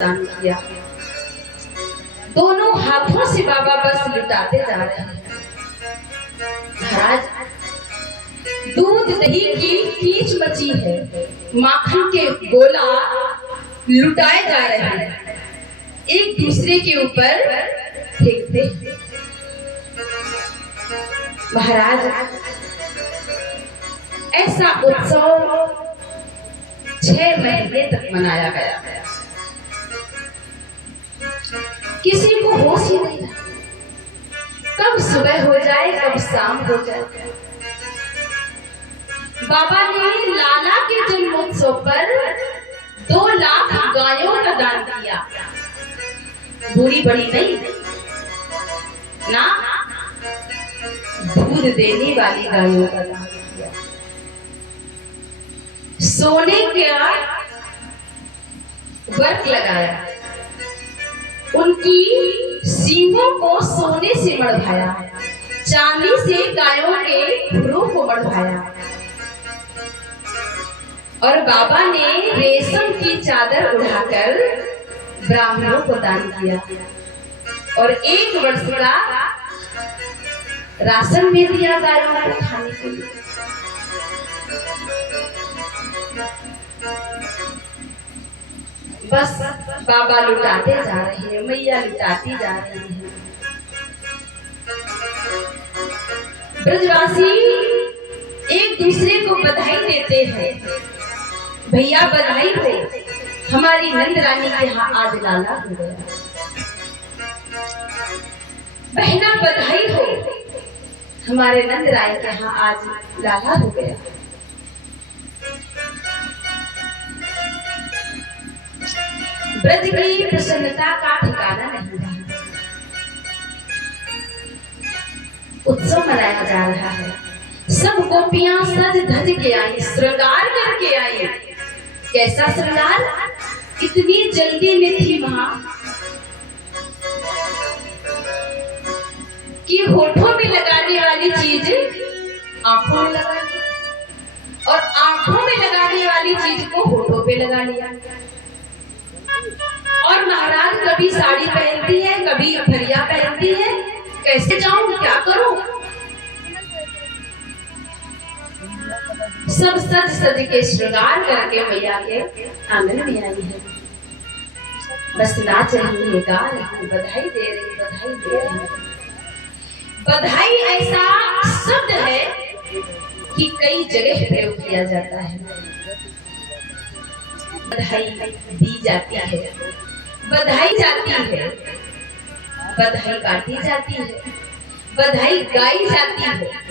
दान किया। दोनों हाथों से बाबा बस लुटाते जा रहे हैं। महाराज, दूध दही की कीच मची है, माखन के गोला लुटाए जा रहे हैं, एक दूसरे के ऊपर फेंकते हैं। महाराज, ऐसा उत्सव 6 महीने तक मनाया गया। किसी को होश ही नहीं था कब सुबह हो जाए कब शाम हो जाए। बाबा ने लाला के जन्मोत्सव पर 2 लाख गायों का दान किया। बुरी बड़ी नहीं ना, दूध देने वाली गायों का दान किया। सोने का वर्क लगाया, उनकी सींगों को सोने से मढ़वाया, चांदी से गायों के खुरों को मढ़वाया और बाबा ने रेशम की चादर उड़ाकर ब्राह्मणों को दान किया और 1 वर्ष का राशन भी दिया गायों को खाने के लिए। बस बाबा लुटाते जा रहे हैं, मैया लुटाती जा रही है। ब्रजवासी एक दूसरे को बधाई देते हैं। भैया बधाई हो, हमारी नंद रानी के यहाँ आज लाला हो गया। बहना बधाई हो, हमारे नंद राय के यहाँ आज लाला हो गया। ब्रज की प्रसन्नता का ठिकाना नहीं रहा। उत्सव मनाया जा रहा है, सब गोपियां सज धज के आई, श्रृंगार करके आई। कैसा श्रृंगार? इतनी जल्दी में थी मां कि होठों में लगाने वाली चीज आंखों में लगा ली और आंखों में लगाने वाली चीज को होठों पे लगा लिया। और महाराज कभी साड़ी पहनती है, कभी फरिया पहनती है। कैसे जाऊं, क्या करूं? सब सज सज के श्रृंगार करके मैया के आंगन में आई है। बस नाच रही है, गा रही है, बधाई दे रही, बधाई दे रही। बधाई ऐसा शब्द है कि कई जगह प्रयोग किया जाता है। बधाई दी जाती है, बधाई जाती है, बधाई बांटी जाती है, बधाई गाई जाती है।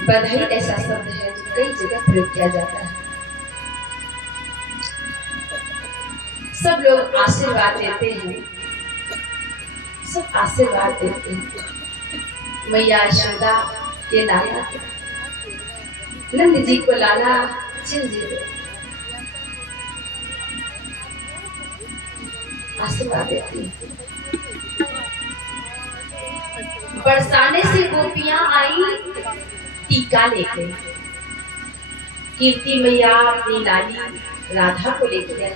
बधाई ऐसा शब्द है जो कई जगह प्रयोग किया जाता है। सब लोग आशीर्वाद देते हैं, सब आशीर्वाद देते हैं। मैया यशोदा के लाला नंद जी को लाला चिरंजीवी आशीर्वाद देती है। बरसाने से गोपियां आई टीका लेके। कीर्ति मैया अपनी लाली राधा को लेके आई।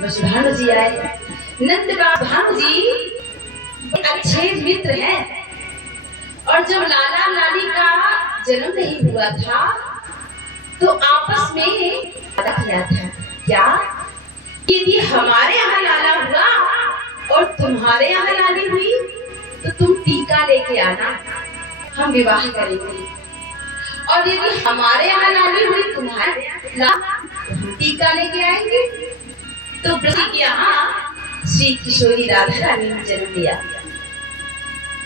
भानु जी आए। नंद भानु जी अच्छे मित्र हैं और जब लाला लाली का जन्म नहीं हुआ था तो आपस में वादा किया था। क्या? यदि हमारे यहाँ लाला हुआ और तुम्हारे यहाँ लाली हुई तो तुम टीका लेके आना, हम विवाह करेंगे। और यदि हमारे यहाँ लाली हुई तुम्हारे हम टीका लेके आएंगे। तो ब्रज के यहाँ श्री किशोरी राधा रानी ने जन्म लिया।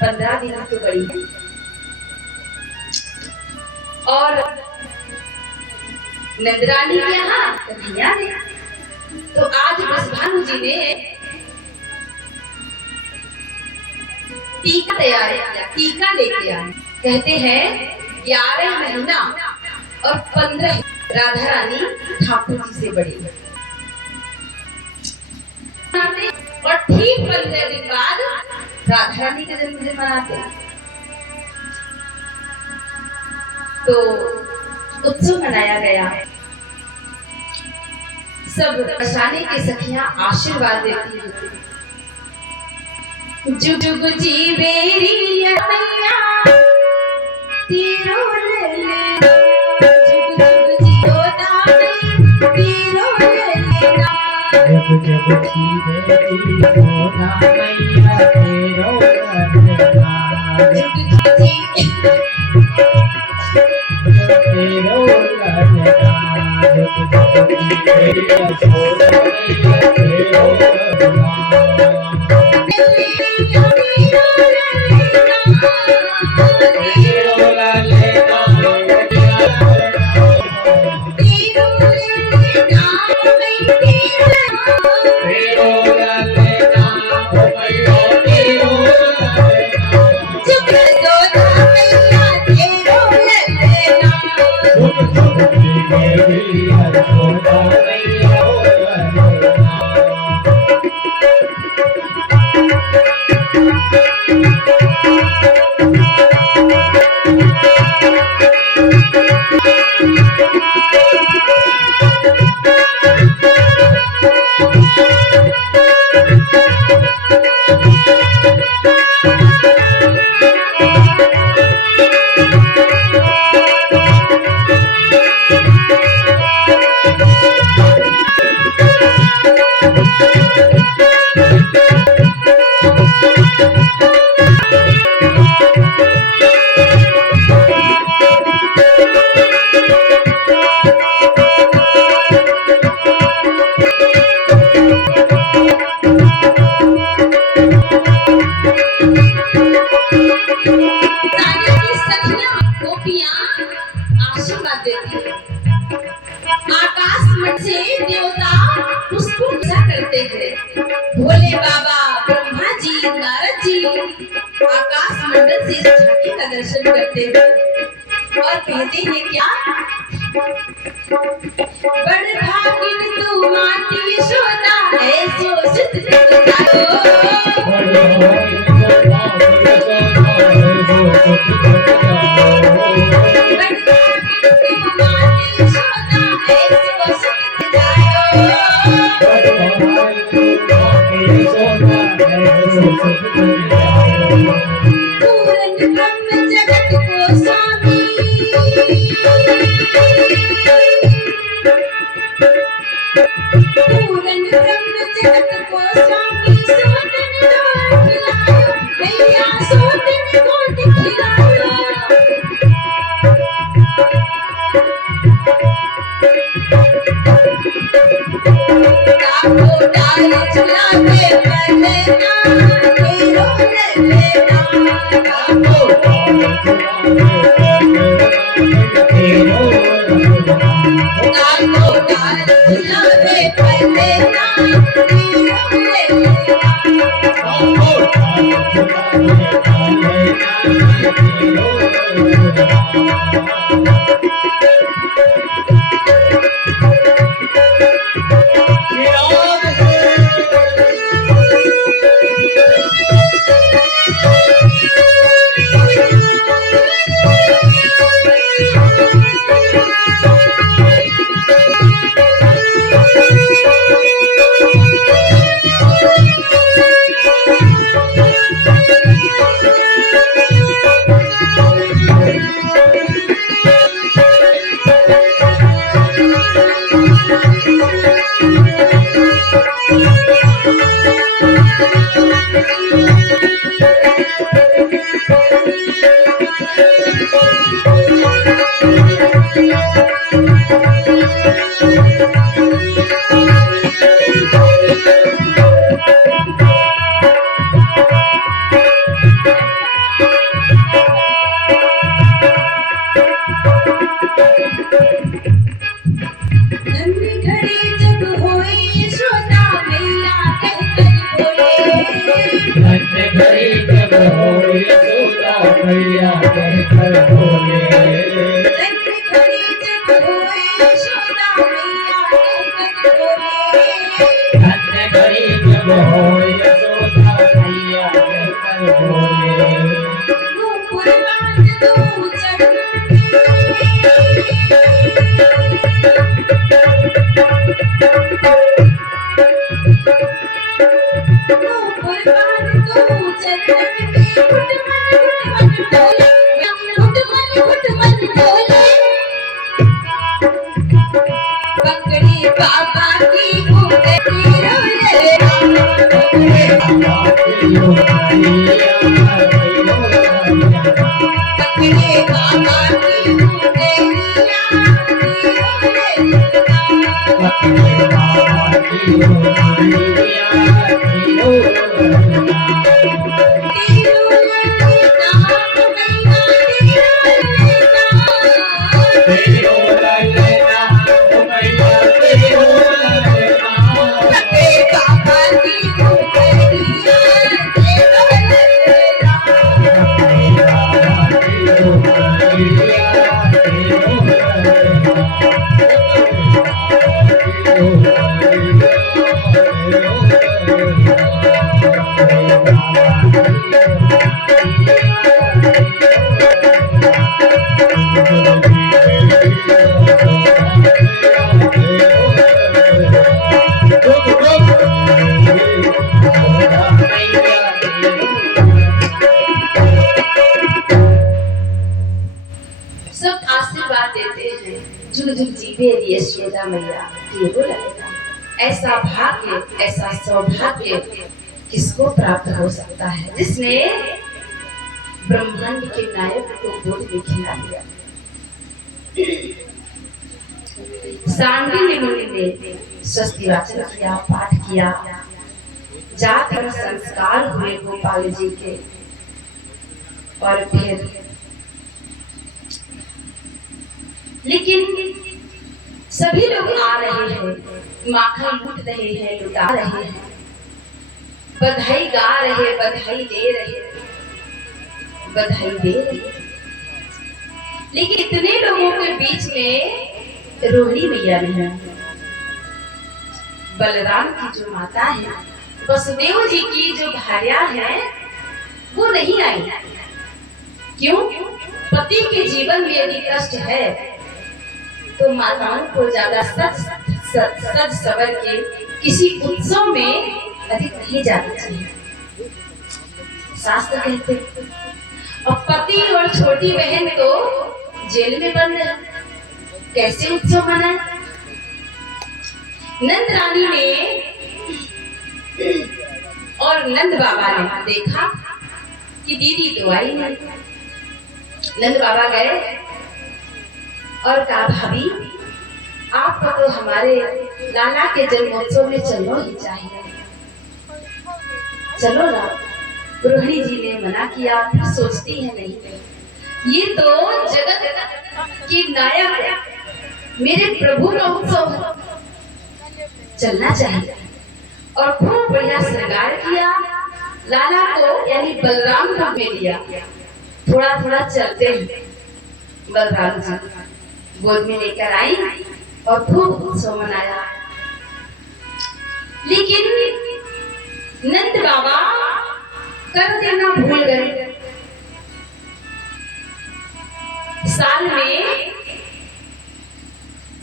15 दिन तो बड़ी है। और नंदरानी के यहाँ कन्हैया ने। तो आज भानु जी ने टीका तैयार किया, टीका लेके आए। कहते हैं 11 महीना और 15 राधा रानी ठाकुर जी से बड़ी है। और ठीक 15 दिन बाद राधा रानी का जन्मदिन मनाते हैं। तो उत्सव मनाया गया। सब बरसाने की सखियां आशीर्वाद देती हैं। जुग जुग जीवेरी मैया तीरो लेना, जुग जुग जियो दाई तीरो लेना, जब जब जीवेरी सोना मैया तेरो लेना, जुग जुग जी तेरो लेना, जब जब जीवेरी सोना मैया तेरो लेना, तेरो लेना, तेरो लेना, मैया तेरो आशीर्वाद देती है। आकाश मठ से देवता उसको पूजा करते हैं। भोले बाबा, ब्रह्मा जी, नारद जी आकाश मंडल से छठी का दर्शन करते हैं और कहते हैं क्या, बड़ भागिन तू माती यशोदा ऐसो सुत जाओ, पूरन ब्रह्म जगत को स्वामी, पूरन ब्रह्म जगत को स्वामी, सोतन गोद खिलायो मैया, सोतन गोद खिलायो, डाको डाल झुलावे पलना तेरो लेना, डाको डाल झुलावे पलना तेरो मैया कहकर बोले, धन्य घड़ी जब हो यशोदा मैया कहकर बोले, पकड़ी बाबा की घुंघरू रे राम, पकड़े बाबा की घुंघरिया पकड़े बाबा की घुंघरिया रे राम। पकड़े बाबा की घुंघरिया सब आशीर्वाद देते हैं, जुग जुग जीवे यशोदा मैया, केवो लगेगा। ऐसा भाग्य, ऐसा सौभाग्य किसको प्राप्त हो सकता है जिसने ब्रह्मांड के नायक को गोद में खिला दिया। सांडिल्य मुनि ने स्वस्ति वाचन किया, पाठ किया, जाकर संस्कार हुए गोपाल जी के, और फिर लेकिन सभी लोग आ रहे हैं, माखन लूट रहे हैं, लुटा रहे हैं, बधाई गा रहे, बधाई दे रहे, बधाई दे रहे। लेकिन इतने लोगों के बीच में रोहिणी मैया नहीं है, बलराम की जो माता है, वसुदेव जी की जो भार्या है, वो नहीं आई। क्यों? पति के जीवन में यदि कष्ट है तो माताओं को ज्यादा सज सवर के किसी उत्सव में अधिक नहीं जाना चाहिए, शास्त्र कहते हैं। और पति और छोटी बहन तो जेल में बंद है, कैसे उत्सव मनाए? नंद रानी ने और नंद बाबा ने देखा कि दीदी तो आई नहीं। नंद बाबा गए और कहा, भाभी आपको तो हमारे लाला के जन्मोत्सव में चलना ही चाहिए, चलो ना। रोहिणी जी ने मना किया, फिर सोचती है नहीं, ये तो जगत की नायक मेरे प्रभु का उत्सव है, चलना चाहिए। और खूब बढ़िया श्रृंगार किया, लाला को यानी बलराम को में लिया, थोड़ा थोड़ा चलते हैं। बलराम जी गोद में लेकर आई और खूब उत्सव मनाया। लेकिन नंद बाबा कर देना भूल गए। साल में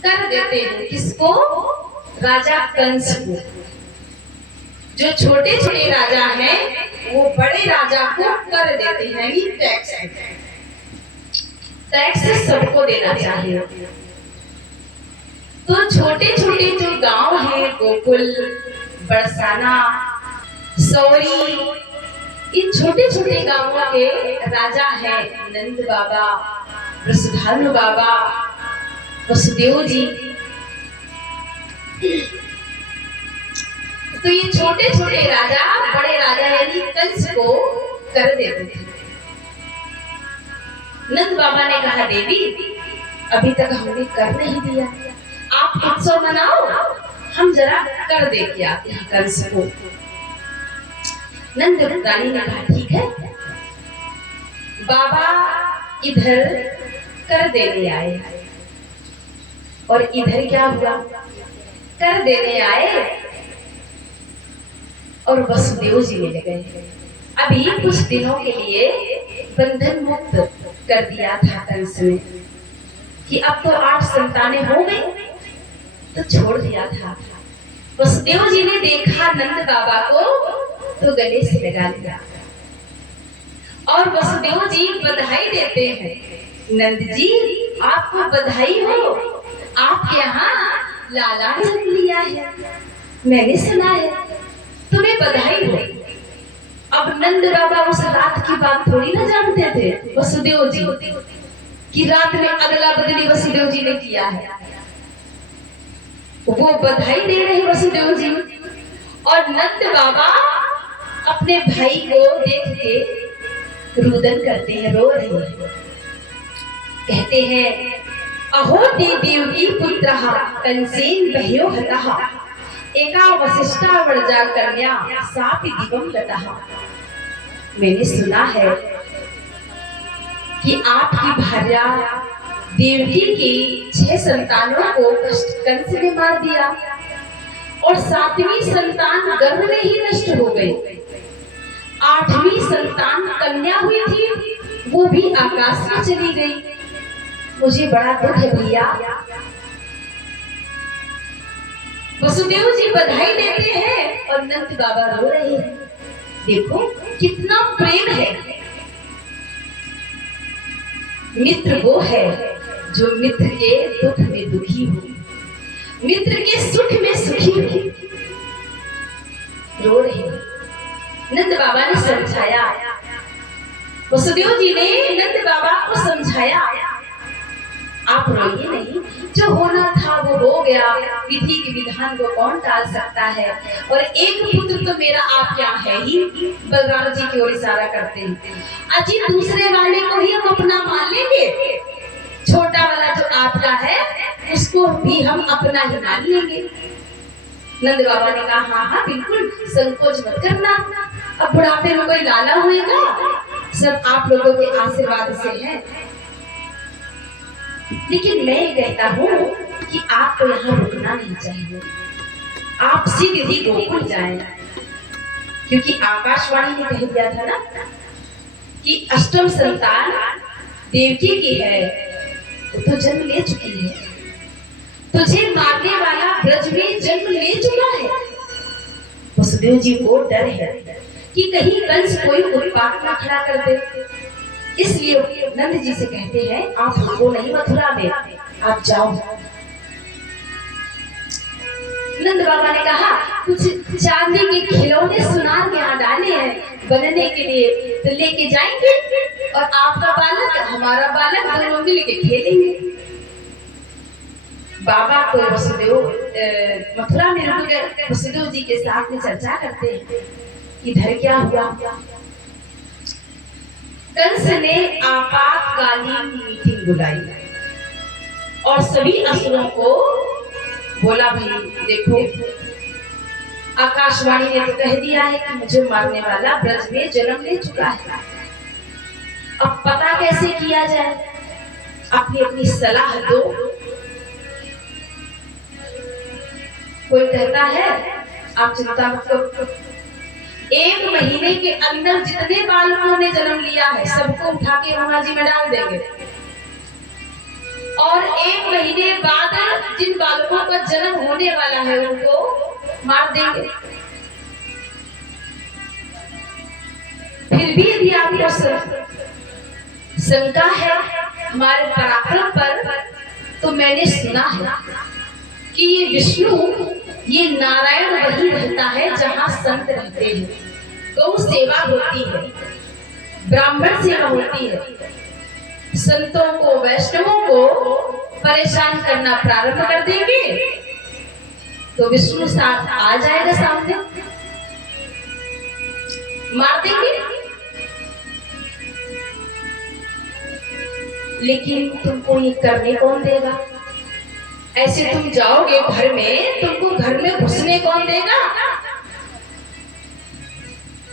कर देते हैं किसको? राजा कंस को। जो छोटे छोटे राजा हैं वो बड़े राजा को कर देते हैं, यानी टैक्स। टैक्स सबको देना चाहिए। तो छोटे छोटे जो गांव हैं, गोकुल, बरसाना, सौरी, इन छोटे छोटे गांवों के राजा हैं नंद बाबा, वसुधानु बाबा, वसुदेव जी। तो ये छोटे छोटे राजा बड़े राजा यानी कंस को कर देते थे। नंद बाबा ने कहा, देवी अभी तक हमने कर नहीं दिया, आप उत्सव मनाओ, हम जरा कर दे के आते हैं कंस को। नंद रानी ने कहा, ठीक है। बाबा इधर कर देने आए और इधर क्या हुआ? कर देने आए और वसुदेव जी मिल गए। अभी कुछ दिनों के लिए बंधन मुक्त कर दिया था कंस ने कि अब तो 8 संतानें हो गई, तो छोड़ दिया था। वसुदेव जी ने देखा नंद बाबा को तो गले से लगा लिया और वसुदेव जी बधाई देते हैं, नंद जी आपको बधाई हो, आपके यहाँ लाला ने जन्म लिया है, मैंने सुना है, तुम्हें बधाई हो। अब नंद बाबा उस रात की बात थोड़ी ना जानते थे वसुदेव जी कि रात में अदला बदली वसुदेव जी ने किया है। वो बधाई दे रहे वसुदेव जी और नंद बाबा अपने भाई को देख के रुदन करते हैं, रो रहे हैं। कहते हैं अहो देवकी पुत्रः कंसेन बह्यो हतः एका वसिष्ठा वर्जा कन्या सापि दिवं गतः। मैंने सुना है कि आपकी भार्या देवकी की 6 संतानों को कंस ने मार दिया और 7वीं संतान गर्भ में ही नष्ट हो गई। 8वीं संतान कन्या हुई थी, वो भी आकाश में चली गई। मुझे बड़ा दुख है भैया। वसुदेव जी बधाई देते हैं और नंद बाबा रो रहे हैं। देखो कितना प्रेम है। मित्र वो है जो मित्र के दुख में दुखी हो, मित्र के सुख में सुखी हो। रो रहे हैं। नंद बाबा ने समझाया, वसुदेव जी ने नंद बाबा को समझाया, आप रोइए नहीं, जो होना था वो हो गया। विधि के विधान को कौन टाल सकता है। और एक पुत्र तो मेरा आप क्या है ही। बलराम जी की ओर इशारा करते हैं। अजी दूसरे वाले को ही हम अपना मान लेंगे, छोटा वाला जो आपका है उसको भी हम अपना ही मान लेंगे। नंद बाबा ने कहा हाँ हाँ बिल्कुल, संकोच मत करना। अब बुढ़ापे में कोई लाला होएगा, सब आप लोगों के आशीर्वाद से है। लेकिन मैं कहता हूँ कि आपको यहाँ रुकना नहीं चाहिए, आप सीधे गोकुल जाएं, क्योंकि आकाशवाणी ने कह दिया था ना कि 8वीं संतान देवकी की है, तो जन्म ले चुकी है। तुझे मारने वाला ब्रज में जन्म ले चुका है। वसुदेव जी को डर है कि कहीं कंस कोई उत्पात न खड़ा कर दे, इसलिए नंद जी से कहते हैं आप रुको नहीं मथुरा में, आप जाओ। नंद बाबा ने कहा कुछ चांदी के खिलौने सुनार के यहाँ डाले हैं बनने के लिए, तो लेके जाएंगे और आपका बालक हमारा बालक दोनों मिलके खेलेंगे। बाबा को वसुदेव मथुरा में रुक गए। वसुदेव जी के साथ में चर्चा करते हैं इधर क्या हुआ। कंस ने आपातकालीन मीटिंग बुलाई और सभी असुरों को बोला भाई देखो, आकाशवाणी ने तो कह दिया है कि मुझे मारने वाला ब्रज में जन्म ले चुका है। अब पता कैसे किया जाए, अपनी अपनी सलाह दो। कोई कहता है आप चिंता मत करो, 1 महीने के अंदर जितने बालकों ने जन्म लिया है सबको उठा के गंगा जी में डाल देंगे और 1 महीने बाद जिन बालकों का जन्म होने वाला है उनको मार देंगे। फिर भी यदि आपको शंका है हमारे पराक्रम पर, तो मैंने सुना है कि ये विष्णु, ये नारायण वही रहता है जहाँ संत रहते हैं। गौ सेवा होती है, ब्राह्मण सेवा होती है। संतों को वैष्णवों को परेशान करना प्रारंभ कर देंगे तो विष्णु साथ आ जाएगा, सामने मार देंगे। लेकिन तुमको ये करने कौन देगा? ऐसे तुम जाओगे घर में, तुमको घर में घुसने कौन देगा?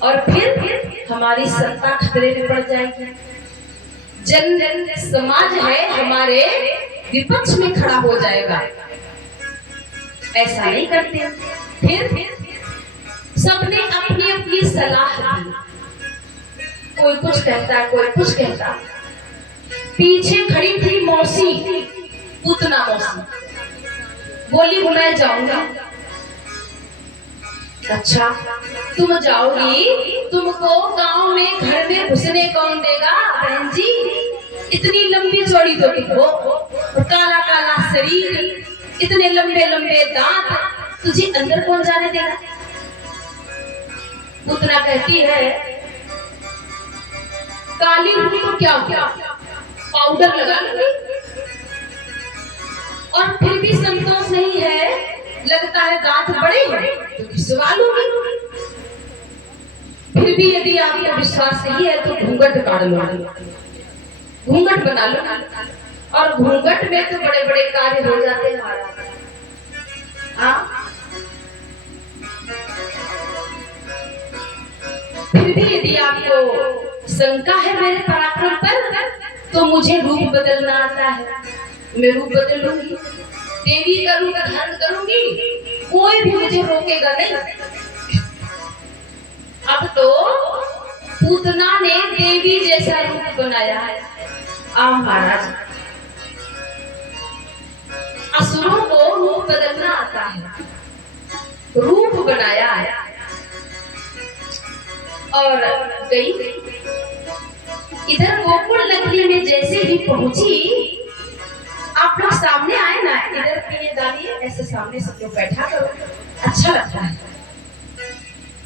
और फिर हमारी सत्ता खतरे में पड़ जाएगी। जन जन समाज है हमारे विपक्ष में खड़ा हो जाएगा। ऐसा नहीं करते। फिर सबने अपनी अपनी सलाह दी, कोई कुछ कहता, कोई कुछ कहता। पीछे खड़ी थी मौसी, पूतना मौसी, बोली मैं जाऊंगा। अच्छा तुम जाओगी, तुमको गांव में घर में घुसने कौन देगा? बहन जी इतनी लंबी चौड़ी तो तुम हो, काला काला शरीर, इतने लंबे लंबे दांत, तुझे अंदर कौन जाने देगा? पुतना कहती है काली हूं तो क्या हुआ, पाउडर लगा लूंगी। और फिर भी संतोष नहीं है, लगता है दांत बड़े हैं तो खिंचवा लूंगी। फिर भी यदि आपको विश्वास नहीं है तो घूंघट काट लो, घूंघट बना लो। और घूंघट में तो बड़े बड़े कार्य हो जाते हैं महाराज। हाँ, फिर भी यदि आपको शंका है मेरे पराक्रम पर, तो मुझे रूप बदलना आता है, मैं रूप बदल लूंगी, देवी का रूप धारण करूंगी, कोई भी मुझे रोकेगा नहीं। अब तो पूतना ने देवी जैसा रूप बनाया है। महाराज, असुरों को रूप बदलना आता है, रूप बनाया है और गई। इधर गोकुल नगरी में जैसे ही पहुंची, आप लोग सामने आए ना, इधर पीने डालिए, ऐसे सामने सब लोग बैठा करो, अच्छा लगता है।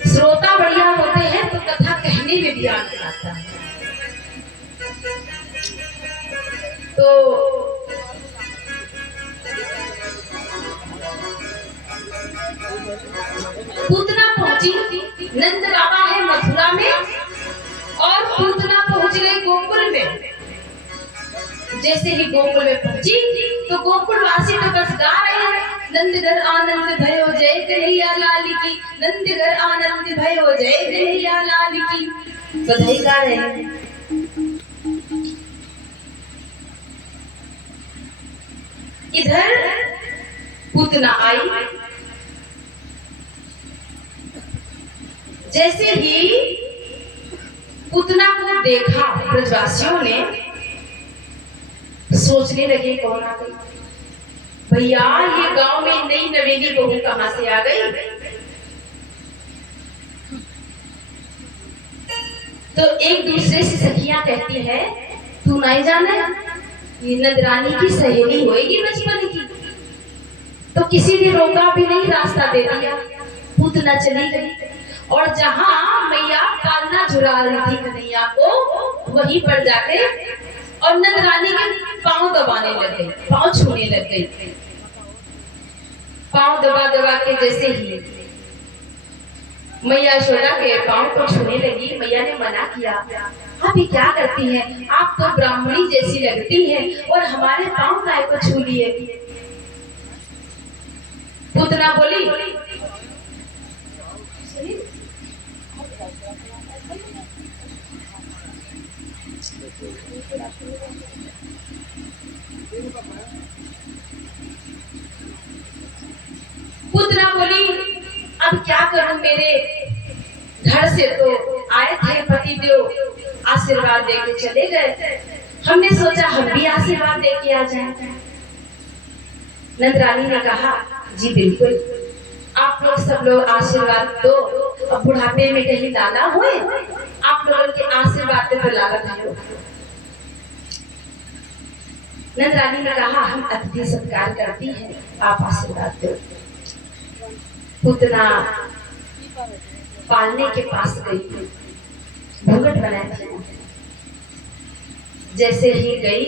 श्रोता बढ़िया होते हैं तो कथा कहने में भी आनंद आता है। तो पूतना पहुंची, नंद बाबा है मथुरा में और पूतना पहुंच गई गोकुल में। जैसे ही गोकुल में पहुंची तो गोकुलवासी तो बस गा रहे हैं, नंद घर आनंद भयो जय कन्हैया लाल की, नंद घर आनंद भयो जय कन्हैया लाल की, बधाई गा रहे हैं। इधर पूतना आई, जैसे ही पूतना को देखा ब्रजवासियों ने, सोचने लगे कौन आ गई भैया, ये गांव में नई नवेली बहू कहां से आ गई। तो एक दूसरे से सखियां कहती है तू नहीं जाना, ये नंदरानी की सहेली होएगी बचपन की। तो किसी ने रोका भी नहीं, रास्ता दे दिया, पूतना चली गई। और जहां मैया पालना झुरा रही थी कन्हैया को, वहीं पर जाके और नंदरानी के पांव दबाने लग गई, पांव छूने लग गई। पांव दबा दबा के जैसे ही मैया यशोदा के पांव को छूने लगी, मैया ने मना किया, आप ये क्या करती हैं, आप तो ब्राह्मणी जैसी लगती हैं और हमारे पांव काय को छू लिए। पूतना बोली पूतना बोली अब क्या करूं, मेरे घर से तो आए थे पति देव, आशीर्वाद देके चले गए, हमने सोचा हम भी आशीर्वाद देके आ जाएं। नंदरानी ने कहा जी बिल्कुल, आप लोग सब लोग आशीर्वाद दो, अब बुढ़ापे में कहीं लाला हुए, आप लोगों के आशीर्वाद पे लाला दो। नंदरानी ने कहा हम अतिथि सत्कार करती हैं, आप आशीर्वाद दो। पूतना पालने के पास गई, घूंघट बनाए थे। जैसे ही गई,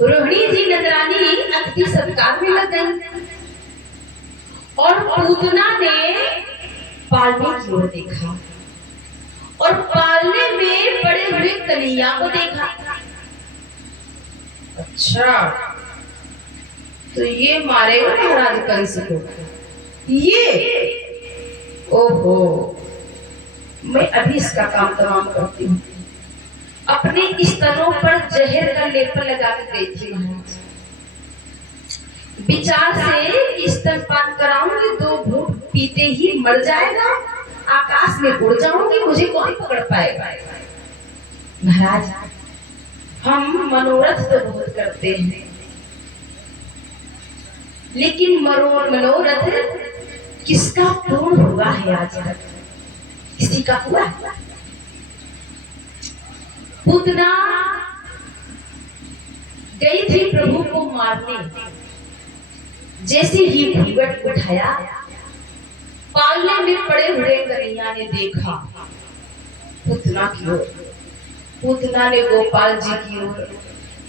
रोहिणी जी नंदरानी अतिथि सत्कार में लग गई और पूतना ने पालने की ओर देखा और पालने में बड़े बड़े कन्हैया को देखा। अच्छा, तो ये मारेगा महाराज कंस को, ये ओहो, मैं अभी इसका काम तमाम करती हूँ। अपने स्तनों पर जहर का लेपन लगा के गई थी महाराज। विचार से स्तनपान कराऊंगी, 2 घूंट पीते ही मर जाएगा, आकाश में उड़ जाऊंगी, मुझे कौन पकड़ पाएगा। महाराज हम मनोरथ तो बहुत करते हैं, लेकिन मनोरथ किसका पूर्ण हुआ है आज तक? किसी का हुआ? पूतना गई थी प्रभु को मारने, जैसे ही घूंघट उठाया, पालने में पड़े हुए कन्हैया ने देखा पूतना की ओर। पूतना ने गोपाल जी की ओर।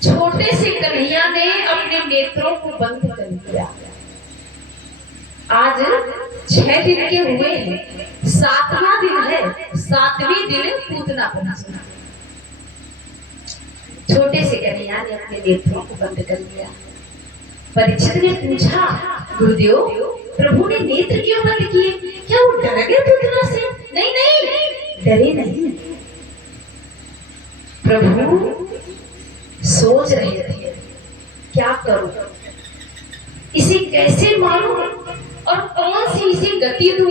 छोटे से कन्हैया ने अपने नेत्रों को बंद कर लिया। आज 6 दिन के हुए हैं, 7वां दिन है, 7वें दिन पूतना पहुंचा। छोटे से कन्हैया ने अपने नेत्रों को बंद कर लिया। परीक्षित ने पूछा, गुरुदेव, प्रभु ने नेत्र क्यों बंद किए? क्या वो डर गए पूतना से? नहीं नहीं, डरे नहीं। प्रभु सोच रहे थे, क्या करूं, इसे कैसे मारूं और कौन सी इसे गति दूं,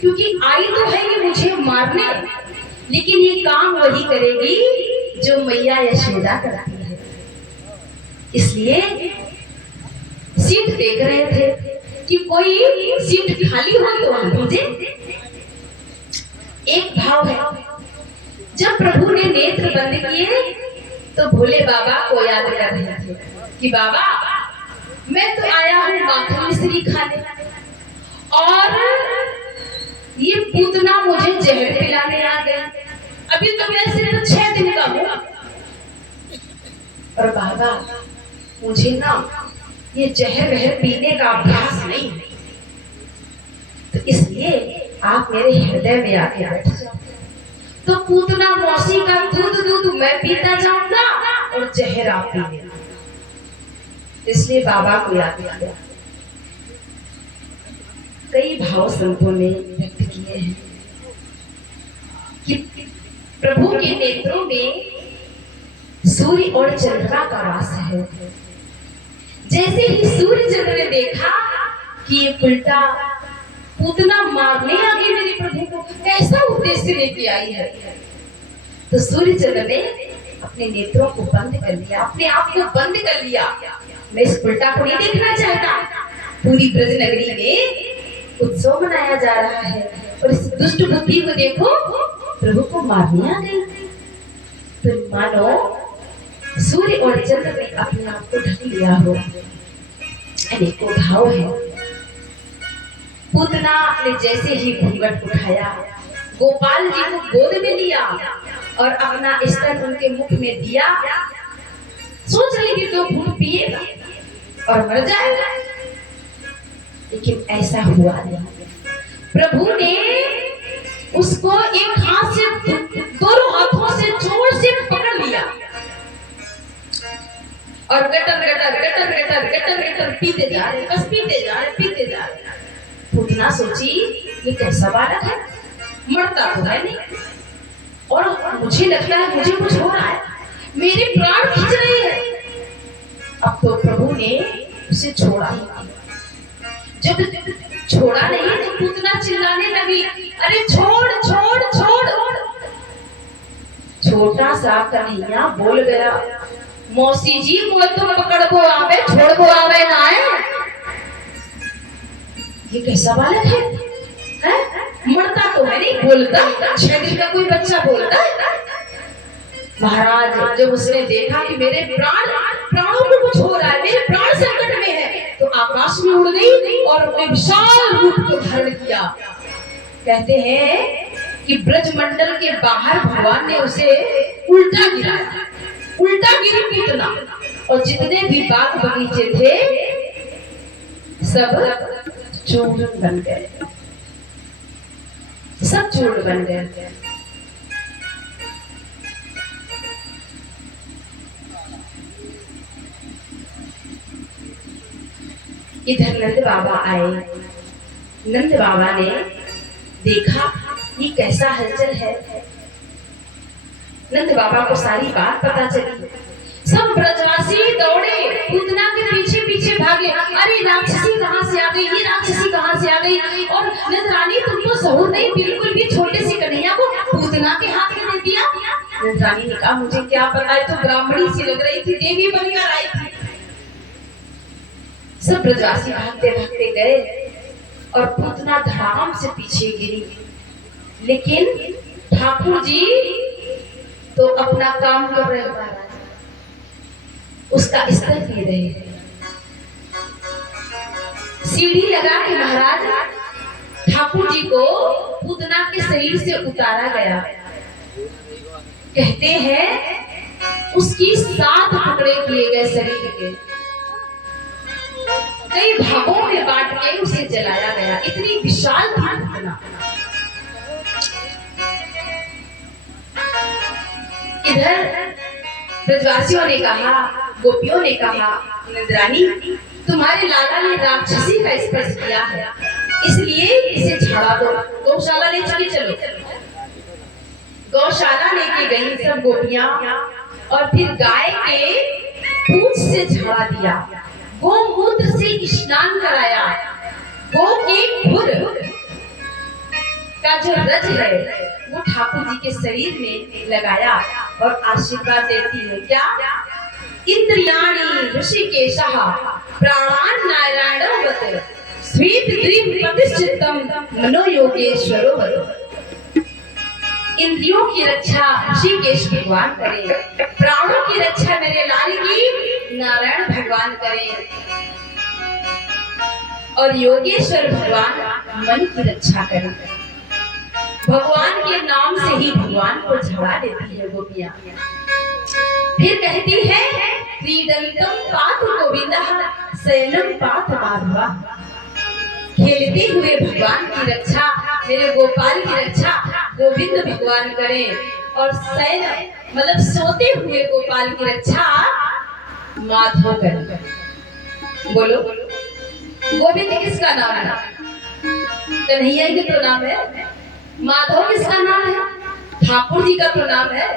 क्योंकि आई तो है ये मुझे मारने, लेकिन ये काम वही करेगी जो मैया यशोदा करती है। इसलिए सीट देख रहे थे कि कोई सीट खाली हो तो हम भेजे। एक भाव है, जब प्रभु ने नेत्र बंद किए तो भोले बाबा को याद कर रहे थे कि बाबा, मैं तो आया हूँ माखन मिश्री खाने और ये पूतना मुझे जहर पिलाने आ गई। अभी तो मैं सिर्फ 6 दिन का हूँ और बाबा मुझे ना ये जहर वहर पीने का अभ्यास नहीं है, तो इसलिए आप मेरे हृदय में आके बैठ जाओ। तो पूतना मौसी का दूध मैं पीता जाऊंगा और जहर आप पी लेना। इसलिए बाबा को याद किया। कई भाव संतों ने व्यक्त किए हैं कि प्रभु के नेत्रों में सूर्य और चंद्रमा का वास है। जैसे ही सूर्य चंद्र ने देखा कि ये उल्टा पूतना मारने आ गई मेरे प्रभु को, कैसा उद्देश्य लेके आई है, तो सूर्य चंद्र ने अपने नेत्रों को बंद कर लिया, अपने आप को बंद कर लिया। मैं इस उल्टा को नहीं देखना चाहता। पूरी ब्रज नगरी में उत्सव मनाया जा रहा है और इस दुष्ट बुद्धि को देखो, प्रभु को मारने आ गई। तो मानो सूर्य और चंद्र ने अपने आप को ढक लिया हो। अनेकों भाव है। पूतना ने जैसे ही घूंघट उठाया, गोपाल जी को गोद में लिया और अपना स्तन उनके मुख में दिया। सोच रही थी तो घूंट पिएगा और मर जाएगा, लेकिन ऐसा हुआ नहीं। प्रभु ने उसको एक हाथ से, दोनों हाथों से जोर से पकड़ लिया और gutter gutter gutter gutter gutter gutter पीते जा रहे, बस पीते जा रहे, पीते जा रहे। पूतना सोची, ये कैसा बालक है, मरता तो है नहीं और मुझे लगता है मुझे कुछ हो रहा है, मेरे प्राण खींच रहे हैं। अब तो प्रभु ने उसे छोड़ा ही नहीं। जब छोड़ा नहीं तो पूतना चिल्लाने लगी, अरे छोड़ छोड़ छोड़। छोटा सा कन्हैया बोल गया, मौसी जी मोल तो पकड़ को आवे, छोड़ को आवे ना है। ये कैसा बालक है? मरता तो है नहीं, बोलता 6 दिन का कोई बच्चा बोलता है। महाराज जब उसने देखा कि मेरे प्राणों को कुछ हो रहा है, मेरे प्राण संकट में है, तो आकाश में उड़ गई और अपने विशाल रूप को धारण किया। कहते हैं कि ब्रजमंडल के बाहर भगवान ने उसे उल्टा गिराया, उल्टा गिरी पूतना, और जितने भी बाग बगीचे थे सब चूर्ण बन गए, सब चूर्ण बन गए। इधर नंद बाबा आए। नंद बाबा ने देखा ये कैसा हलचल है। नंद बाबा को सारी बात पता चली। सब ब्रजवासी दौड़े, पूतना के पीछे पीछे भागे। अरे राक्षसी कहाँ से आ गई, ये राक्षसी कहाँ से आ गई। और नंद रानी तुमको सहूर नहीं, बिल्कुल भी छोटे से कन्हैया को पूतना के हाथ में दे दिया। नंद रानी ने कहा, मुझे क्या पता है, तो ब्राह्मणी सी लग रही थी, देवी बनकर आई थी। सब ब्रजवासी भागते भागते गए और पूतना धड़ाम से पीछे गिरी। लेकिन ठाकुर जी तो अपना काम कर रहे महाराज, उसका स्तर पी रहे हैं। सीढ़ी लगा के महाराज ठाकुर जी को पूतना के शरीर से उतारा गया। कहते हैं उसकी 7 टुकड़े किए गए शरीर के, कई भागों में बांट के उसे जलाया गया। इतनी विशाल थी पूतना। इधर ब्रजवासियों ने कहा, गोपियों ने कहा, नंदरानी तुम्हारे लाला ने राक्षसी का स्पर्श किया है, इसलिए इसे झाड़ा दो, गौशाला ले चली चलो। गौशाला लेके गई सब गोपियां और फिर गाय के पूंछ से झाड़ा दिया, गोमूत्र से स्नान कराया, गो के खुर का जो रज है वो ठाकुर जी के शरीर में लगाया और आशीर्वाद देती है। क्या? इंद्रियाणि ऋषिकेशः प्राणान् नारायणवत् स्वीत द्रीम प्रतिष्ठितम मनो योगेश्वरो वत्। इंद्रियों की रक्षा ऋषिकेश भगवान करे, प्राणों की रक्षा मेरे लाल की नारायण भगवान करे, और योगेश्वर भगवान मन की रक्षा करे। भगवान के नाम से ही भगवान को झड़ा देती है गोपियां। फिर कहती है क्रीडंतम पाथ गोविंदः शयनम पाथ माधवा। खेलते हुए भगवान की रक्षा, मेरे गोपाल की रक्षा गोविंद भगवान करें, और शयन मतलब सोते हुए गोपाल की रक्षा माधव करें। बोलो गोविंद किसका नाम है? कन्हैया का तो नाम है। माधव किसका नाम है? ठाकुर जी का तो नाम है।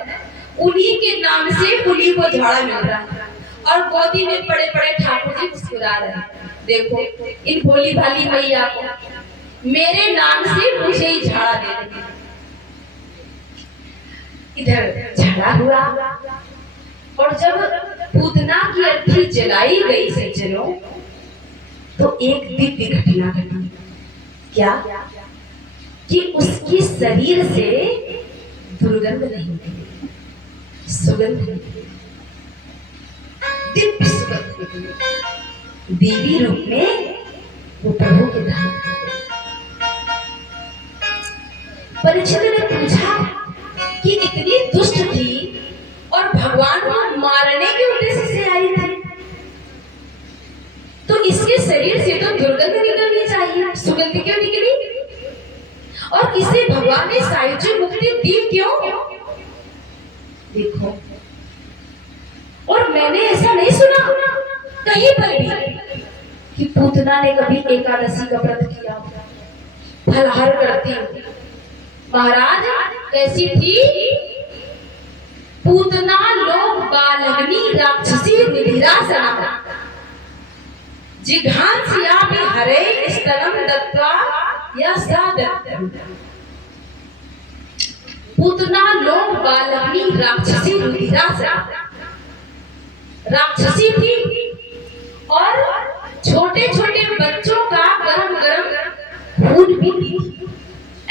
उन्हीं के नाम से उन्हीं को झाड़ा मिल रहा है, और गोदी में पड़े पड़े ठाकुर जी मुस्कुरा रहे हैं। देखो इन भोली भाली मैया को मेरे नाम से मुझे ही झाड़ा दे रही। इधर झाड़ा हुआ, और जब पूतना की अर्थी जलाई गई सज्जनों, तो एक दिव्य घटना घटी। क्या? कि उसके शरीर से दुर्गंध नहीं निकली, सुगंध निकली, दिव्य सुगंध निकली। देवी रूप में वो प्रभु के धाम गई। परीक्षित ने पूछा कि इतनी दुष्ट थी और भगवान को मारने के उद्देश्य से आई थी, तो इसके शरीर से तो दुर्गंध निकलनी चाहिए, सुगंध क्यों निकली? और इसे भगवान ने सायुज्य मुक्ति दी क्यों? देखो, और मैंने ऐसा नहीं सुना कहीं पर भी कि पूतना ने कभी एकादशी का व्रत किया, फलाहार करती। महाराज कैसी थी पूतना? लोग बालग्नि राक्षसी निधिरासना जिघांस्यापि हरे स्तनम दत्वा या सादत्तम। पूतना लोग बालग्नि राक्षसी रुधिरासना राक्षसी थी, और छोटे छोटे बच्चों का गरम गरम खून भी थी।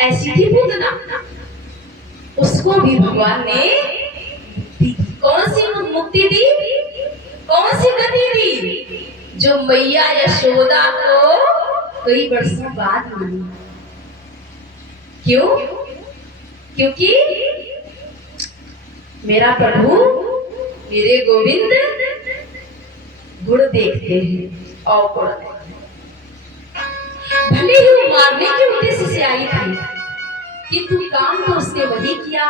ऐसी थी पूतना। उसको भी भगवान ने कौन सी मुक्ति दी, कौन सी गति दी? जो मैया यशोदा को कई वर्षों बाद मिली। क्यों? क्योंकि मेरा प्रभु, मेरे गोविंद गुण देखते हैं और गुण देखते हैं। भले ही वो मारने के उद्देश्य से आई थी, किंतु काम तो उसने वही किया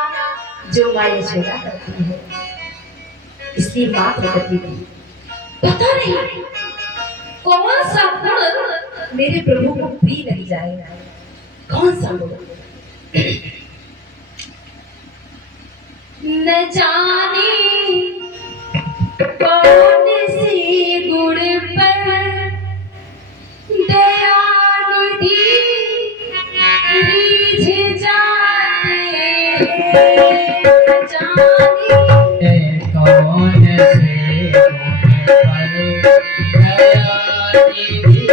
जो माँ यशोदा करती है, इसलिए मात्र गति दी। पता नहीं कौन सा गुण मेरे प्रभु को प्रिय लग जाएगा, कौन सा गुण? न जाने कौन से गुण पर दयानिधि रीझ जाते हैं। न जाने कौन से गुण पर दयानिधि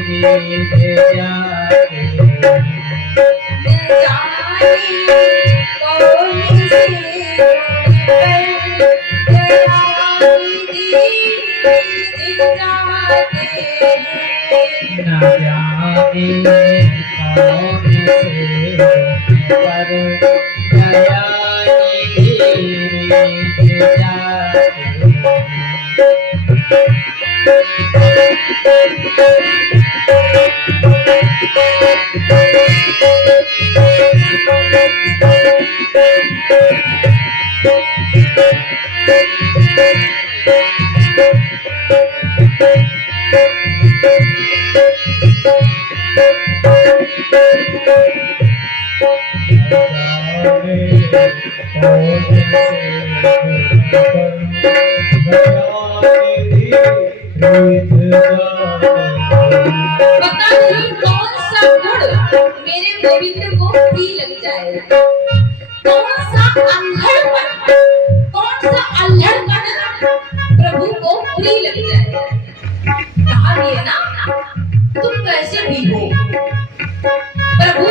रीझ जाते हैं। न जाने कौन से ना कौन से पर दया निधि पता नहीं कौन सा गुण मेरे गोविंद को भी लग जाए, कौन सा अल्हड़पन प्रभु को भी लग जाए। कहा भी है ना, तुम कैसे भी हो, प्रभु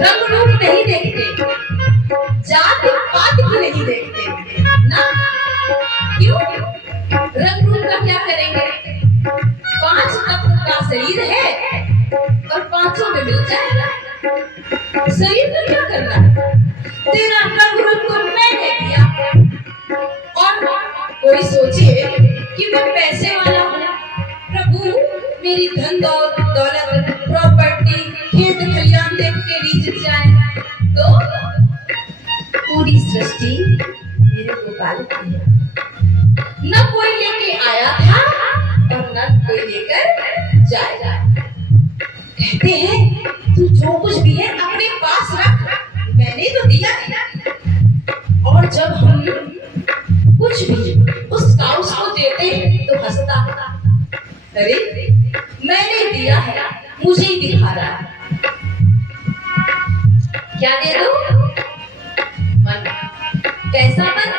रंग रूप नहीं देखते, जात पात भी नहीं देखते ना। क्यों? रंग रूप का क्या करेंगे? 5 तत्व का शरीर है और 5 में मिल जाएगा। शरीर में क्या करना? तेरा रंग रूप तो मैंने दिया। और कोई सोचे कि मैं पैसे वाला हूँ, प्रभु मेरी धन दौलत प्रॉपर्टी खेत खलियान देख के रीझ जाए तो पूरी सृष्टि मेरे गोपाल की है। न कोई लेके आया था और न कोई लेकर जाएगा। कहते हैं तू जो कुछ भी है अपने पास रख, मैंने तो दिया है। और जब हम कुछ भी उस काउस को देते हैं तो हंसता है, अरे मैंने दिया है, मुझे ही दिखा रहा है। क्या दे दो? मन। कैसा मन?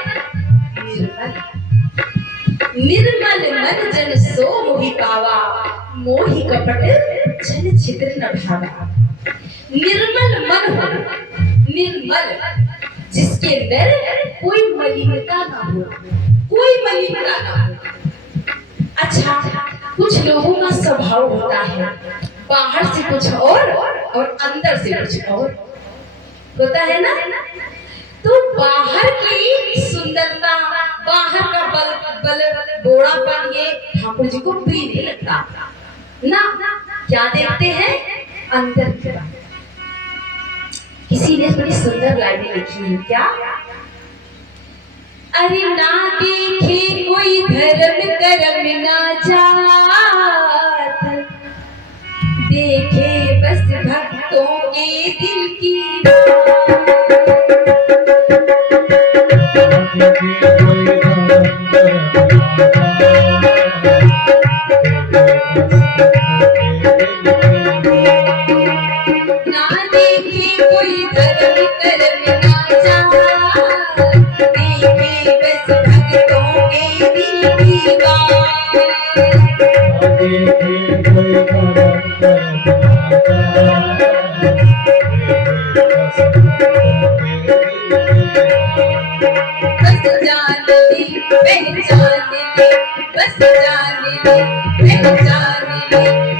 निर्मल मन जन सो मोहि पावा, मोहि कपट जन छिद्र न भावा। निर्मल मन हो, निर्मल, जिसके अंदर कोई मलिनता ना हो, कोई मलिनता ना हो। अच्छा, कुछ लोगों का स्वभाव होता है बाहर से कुछ और अंदर से कुछ और होता है ना। तो बाहर की सुंदरता, बाहर का बल बोड़ापन ये ठाकुर जी को प्रिय नहीं लगता ना। क्या देखते हैं? अंदर की बात। किसी ने बड़ी सुंदर लाइनें लिखी है, क्या? अरे ना देखे कोई धर्म कर्म ना जात, देखे बस भक्तों के दिल की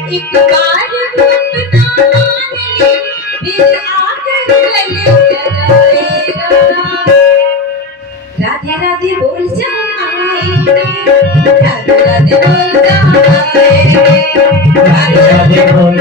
एक बार अपना मान ले, फिर आकर लगाएगा। राधे राधे बोल जाएंगे, राधे राधे बोल जाएंगे, राधे राधे बोल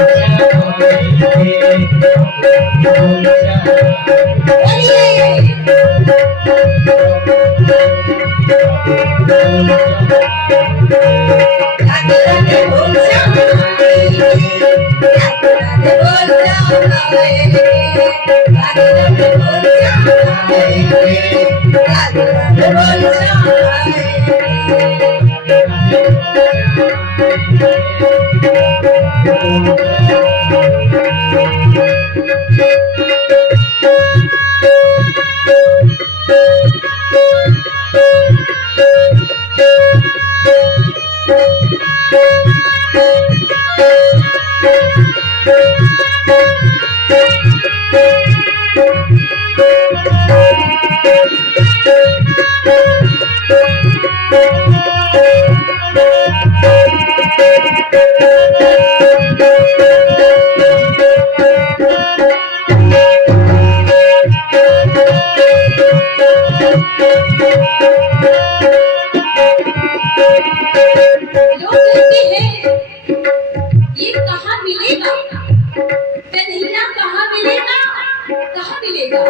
मिलेगा?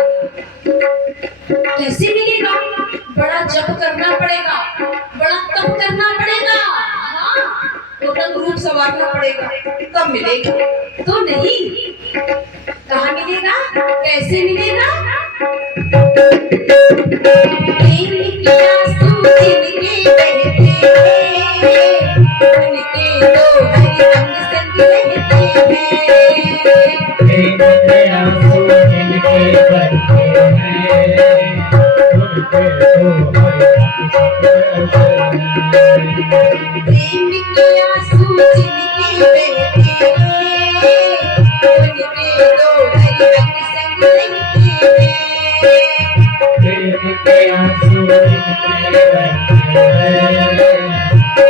कैसे मिलेगा? बड़ा जप करना पड़ेगा, बड़ा तप करना पड़ेगा, हाँ, तो रंग रूप संवारना पड़ेगा, तब मिलेगा। तो नहीं, कहाँ मिलेगा? कैसे मिलेगा? प्रेम की आंसू जिनके बहते हैं, उनके तो हर अंग संग रहते हैं। प्रेम के आंसू जिनके बहते हैं, उनके तो हर अंग संग रहते हैं। प्रेम के आंसू जिनके बहते हैं, उनके तो हर अंग संग रहते हैं। प्रेम के आंसू जिनके बहते हैं,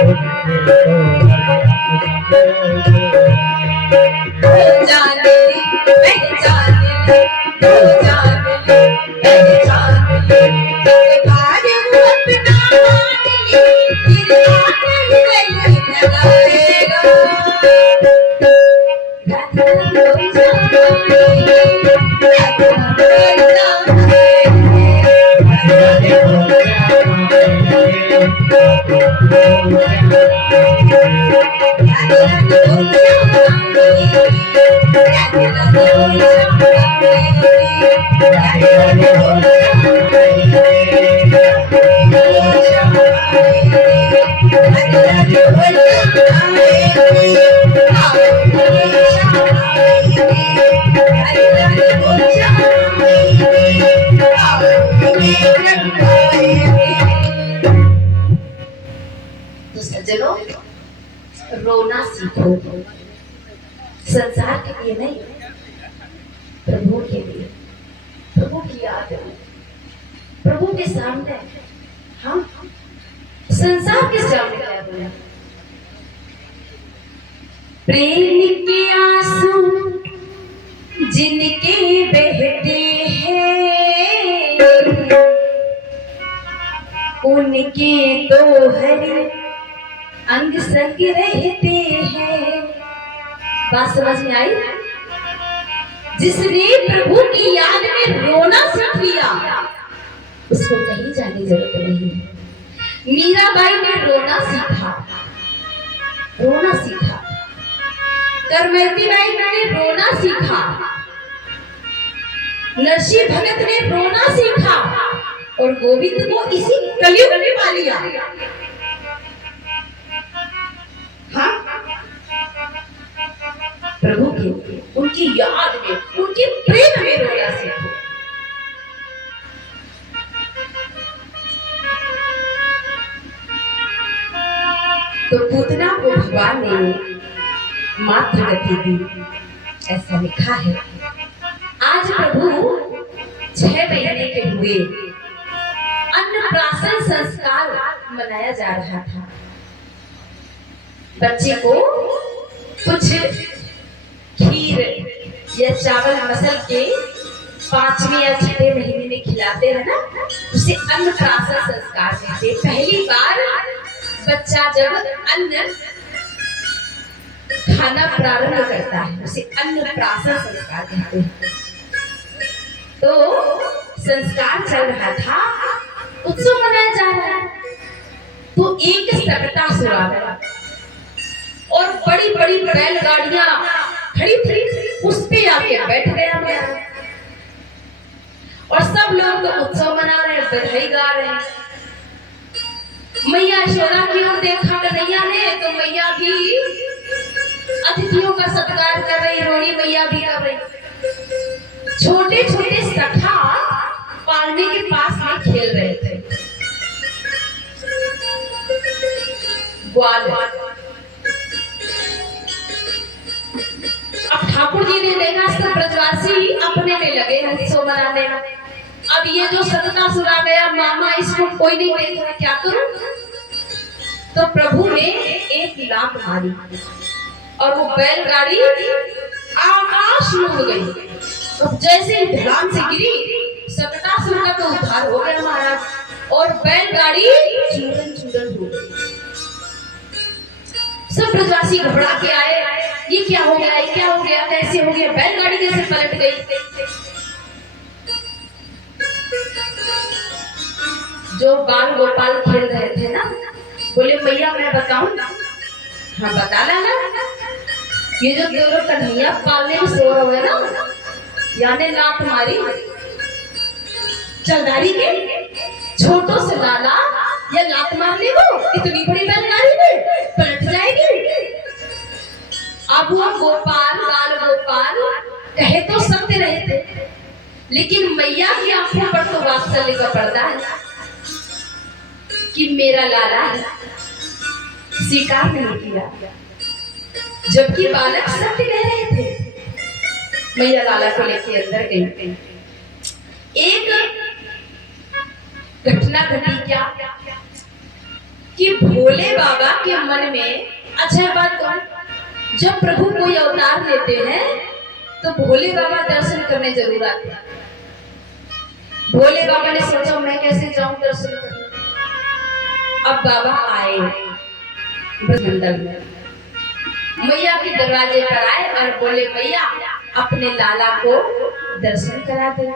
उनके तो हर अंग संग रहते हैं। जान ले, पहचान ले, तू जान ले, पहचान ले, एक बार वो अपना मान ले, फिर आकर गले लगाएगा। राधा कोई जाने, राधा कोई जाने, राधे हो जाए, तो सज्जनों, रोना सीखो, संसार के लिए नहीं, प्रभु के लिए, प्रभु की याद में, प्रभु के सामने हम संसार के सामने क्या बोला? प्रेम के आंसू जिनके बहते हैं, उनके तो हर अंग संग रहते हैं। बात समझ में आई? जिसने प्रभु की याद में रोना सीख लिया, उसको कहीं जाने की जरूरत नहीं है। मीराबाई ने रोना सीखा, रोना सीखा। करमैती बाई ने रोना सीखा। नरसिंह भगत ने रोना सीखा और गोविंद को इसी कलयुग में पा लिया। हाँ, प्रभु की, उनकी याद में, उनके प्रेम में रोना सीखो। तो पूतना को भगवान ने मात्र गति दी, ऐसा लिखा है। आज प्रभु 6 महीने के हुए, अन्नप्राशन संस्कार मनाया जा रहा था। बच्चे को कुछ खीर या चावल मसल के 5वें या 6वें महीने में खिलाते हैं ना, उसे अन्नप्राशन संस्कार कहते हैं। पहली बार बच्चा जब अन्न खाना प्रारंभ करता है, उसे अन्नप्राशन संस्कार कहते हैं। तो संस्कार चल रहा था, उत्सव मनाया जा रहा है। तो एक सकटासुर आया और बड़ी बड़ी बैलगाड़ियां खड़ी थी, उस पे आके बैठ गया मैं, और सब लोग उत्सव मना रहे हैं, बधाई गा रहे हैं। मैया यशोदा की ओर देखा कन्हैया ने, तो मैया भी अतिथियों का सत्कार कर रही, रोड़ी मैया भी कर रही। छोटे छोटे सखा पालने के पास में खेल रहे थे। ग्वाल। अब ठाकुर जी ने देखा सब ब्रजवासी अपने में लगे हैं उत्सव मनाने में। अब ये जो सकटासुर आ गया, मामा इसको कोई नहीं देख रहा, क्या करूं? तो प्रभु ने एक लात मारी और वो बैलगाड़ी आकाश में उड़ गई। तो जैसे ही ध्यान से गिरी, सकटासुर का तो उद्धार हो गया महाराज, और बैलगाड़ी चूरन चूरन हो गई। सब ब्रजवासी घबरा के आए, ये क्या हो गया, ये क्या हो गया, कैसे हो गया, बैलगाड़ी कैसे पलट गई? जो बाल गोपाल खेल रहे थे ना, बोले मैया मैं बताऊं ना। हाँ बता लाला। ये जो दोनों कन्हैया पालने की सो रहे ना, यानी लात मारी चलदारी के छोटो से लाला या लात मारने को इतनी बड़ी बैलगाड़ी में पलट जाएगी। अब वो गोपाल बाल गोपाल कहे तो सत्य रहे थे, लेकिन मैया की आंखों पर तो वात्सल्य का पर्दा है कि मेरा लाला है, स्वीकार नहीं किया। जबकि बालक सत्य कह रहे थे। मैया लाला को लेके अंदर गई। एक घटना घटी क्या कि भोले बाबा के मन में, अच्छा बात तो जब प्रभु कोई अवतार लेते हैं तो भोले बाबा दर्शन करने जरूर आते हैं। भोले बाबा ने सोचा मैं कैसे जाऊं दर्शन करने। अब बाबा आए ब्रजमंडल में, मैया के दरवाजे पर आए और बोले मैया अपने लाला को दर्शन करा दे।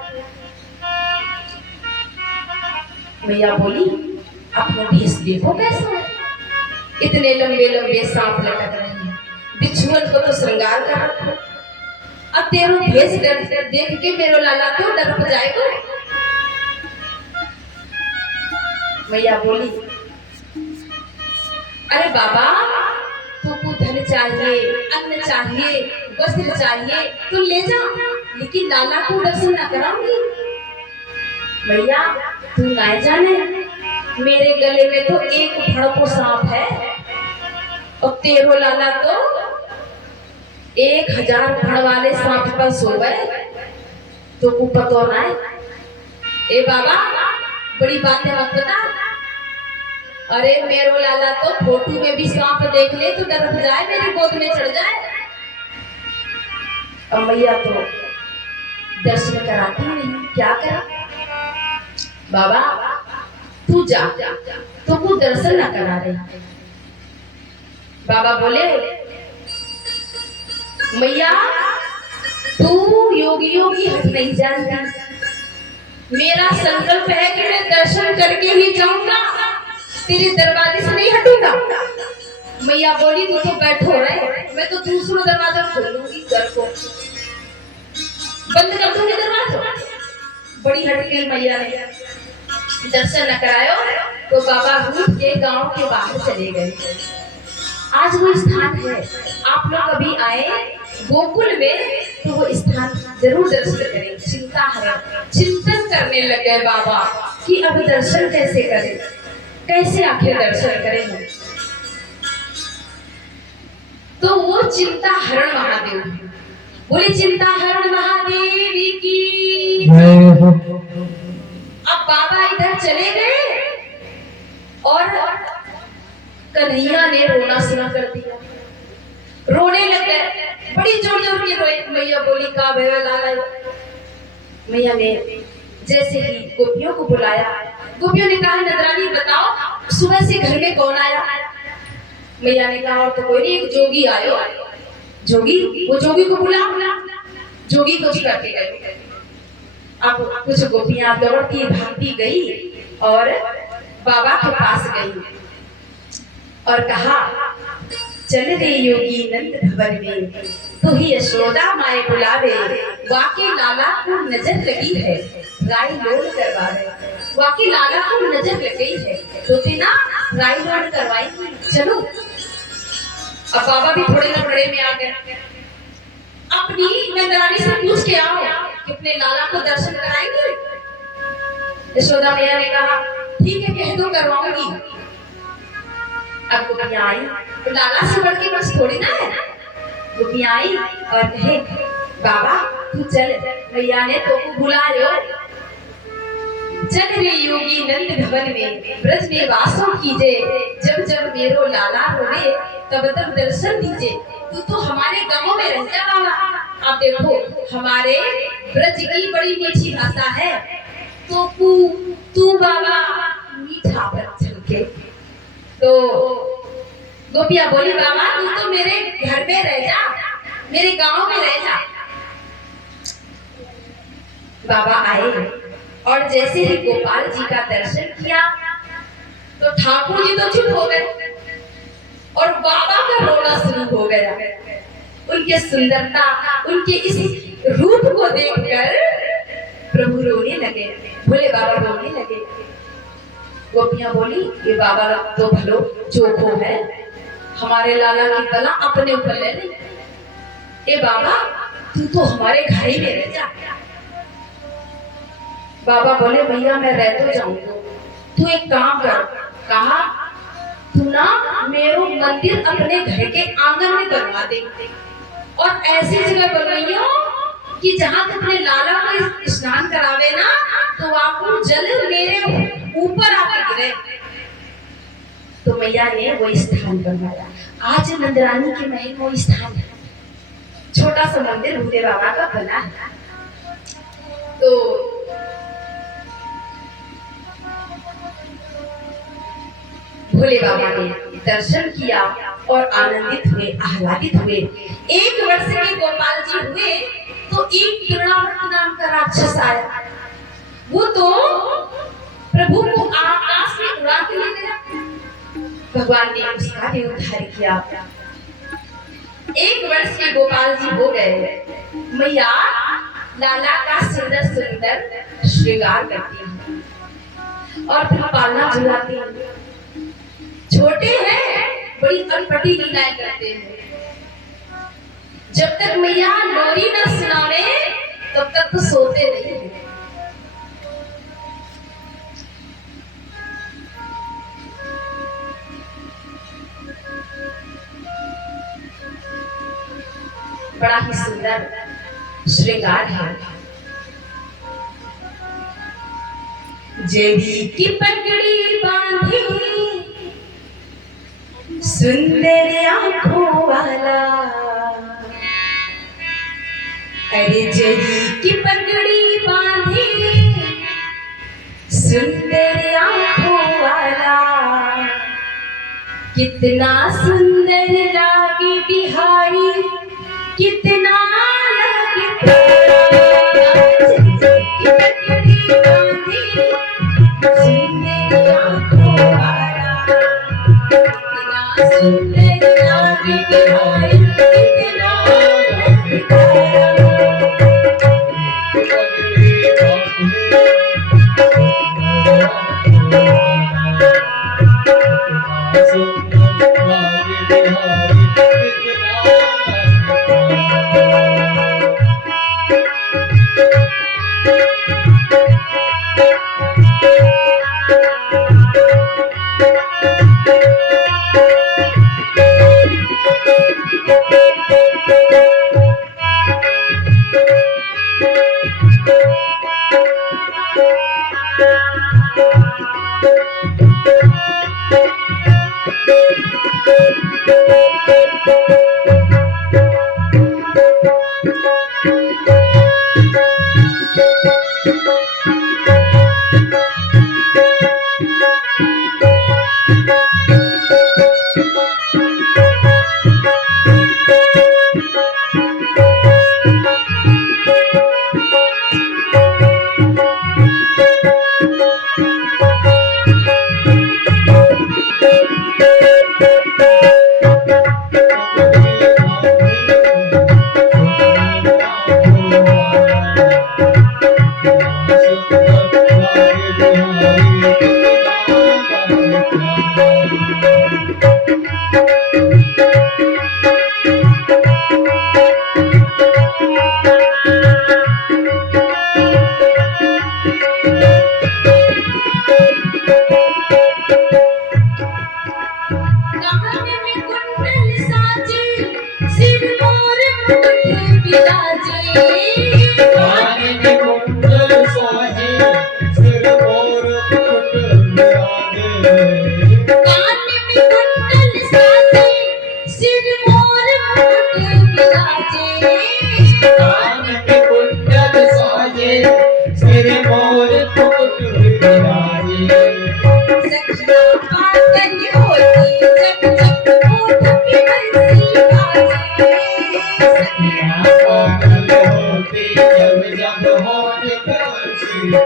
मैया बोली अपना भेष देखो कैसा है, इतने लंबे लंबे सांप लटक रहे हैं, बिच्छुअन को तो श्रृंगार कर रखो, अब तेरो भेष देख के मेरो लाला क्यों डर जाएगा। मैया बोली अरे बाबा तुमको धन चाहिए, अन्न चाहिए, वस्त्र चाहिए तो ले जा, लेकिन लाला को दर्शन न कराऊंगी। भैया तू ना जाने मेरे गले में तो एक भड़को सांप है और तेरो लाला तो 1000 भड़ वाले सांप पर सो गए, तो को पतो ना है। ए बाबा बड़ी बातें मत बता। अरे मेरो लाला तो फोटो में भी सांप देख ले तो डर जाए, मेरी गोद में चढ़ जाए। और मैया तो दर्शन कराती नहीं, क्या करा। बाबा तू जा, तुमको दर्शन ना करा रही। बाबा बोले मैया तू योगियों की हट नहीं जानती, मेरा संकल्प है कि मैं दर्शन करके ही जाऊंगा, तेरे दरवाजे से नहीं हटूंगा। मैया बोली तू तो बैठो रहे, मैं तो दूसरा दरवाजा खोल लूंगी, घर को बंद कर दूंगी दरवाजा। बड़ी हटके मैया ने दर्शन न करायो तो बाबा रूठ के गांव के बाहर चले गए। आज वो स्थान है, आप लोग कभी आए गोकुल में तो वो स्थान जरूर दर्शन करें। चिंता है, चिंतन करने लगे बाबा कि अब दर्शन कैसे करें, कैसे आखिर दर्शन करें हम। तो वो चिंता हरण महादेव, बोले चिंता हरण महादेव की। अब बाबा इधर चले गए और कन्हैया ने रोना शुरू कर दिया, रोने लग गए, बड़ी जोर जोर के रोए। मैया बोली का भैया लाला। मैया ने जैसे ही गोपियों को बुलाया, गोपियों ने कहा नंदरानी बताओ सुबह से घर में कौन आया। मैया ने कहा और तो कोई नहीं, एक जोगी आयो। जोगी, वो जोगी को बुला। जोगी कुछ करके गए। अब कुछ गोपियां दौड़ती भागती गई और बाबा के पास गई और कहा चल रे योगी नंद भवन में, तो ही यशोदा माए बुलावे, वाकई लाला को नजर लगी है, राय लोड करवावे। वाकई लाला को नजर लग गई है तो तेना राय लोड करवाई, चलो। अब बाबा भी थोड़े लफड़े में आ गए। अपनी नंदरानी से पूछ के आओ कि अपने लाला को दर्शन कराएंगे। यशोदा मैया ने कहा ठीक है कह दो करवाऊंगी। अब गोपियां आई, तो लाला से बढ़ के बस थोड़ी ना है। गोपियां आई और कहे बाबा तू चल, मैया ने तो को बुलायो। चल रे योगी नंद भवन में, ब्रज में वासो कीजे, जब जब मेरो लाला रोवे तब तब दर्शन दीजे। तू तो हमारे गांव में रह जा बाबा। अब देखो हमारे ब्रज की बड़ी मीठी भाषा है, तो तू बाबा मीठा बच्चन के। तो गोपिया बोली बाबा तू तो मेरे घर में रह जा, मेरे गांव में रह जा। बाबा आए और जैसे ही गोपाल जी का दर्शन किया तो ठाकुर जी तो चुप हो गए और बाबा का रोना शुरू हो गया। उनके सुंदरता, उनके इस रूप को देखकर प्रभु रोने लगे, भोले बाबा रोने लगे। गोपियां बोली, ये बाबा तो भलो जोखो है, हमारे लाला की बला अपने ऊपर ले ले। ए बाबा, तू तो हमारे घर ही में रह जा। बाबा बोले, भैया मैं रह तो जाऊंगा, तू एक काम कर। कहा, तू ना मेरे मंदिर अपने घर के आंगन में बनवा दे और ऐसी जगह बनवाइयो कि जहां तक अपने लाला को स्नान करावे ना तो आपको जल मेरे ऊपर आके गिरे। तो मैया ने वो स्थान बनवाया। आज नंदरानी के महल वो स्थान है, छोटा सा मंदिर भोले बाबा का बना है। तो भोले बाबा ने दर्शन किया और आनंदित हुए, आह्लादित हुए। 1 वर्ष के गोपाल जी हुए तो एक तृणावर्त नाम का राक्षस आया। वो तो प्रभु को आकाश में उड़ा के ले गया। भगवान ने उसका भी उद्धार किया। 1 वर्ष के गोपाल जी हो गए। मैया लाला का सुंदर सुंदर श्रृंगार करती हैं और फिर पालना झुलाती हैं। छोटे हैं, बड़ी अटपटी लीलाएं करते हैं। जब तक मैया लोरी न सुनावे तब तक तो सोते नहीं हैं। बड़ा ही सुंदर श्रृंगार है। जरी की पगड़ी बांधी सुंदर आंखों वाला, अरे जरी की पगड़ी बांधी सुंदर आंखों वाला, कितना सुंदर लागे बिहारी, कितना लागे प्यारा। की पगड़ी बांधी सुंदर आंखों वाला, सुंदर लागे बिहारी, कितना लागे प्यारा। चंदाली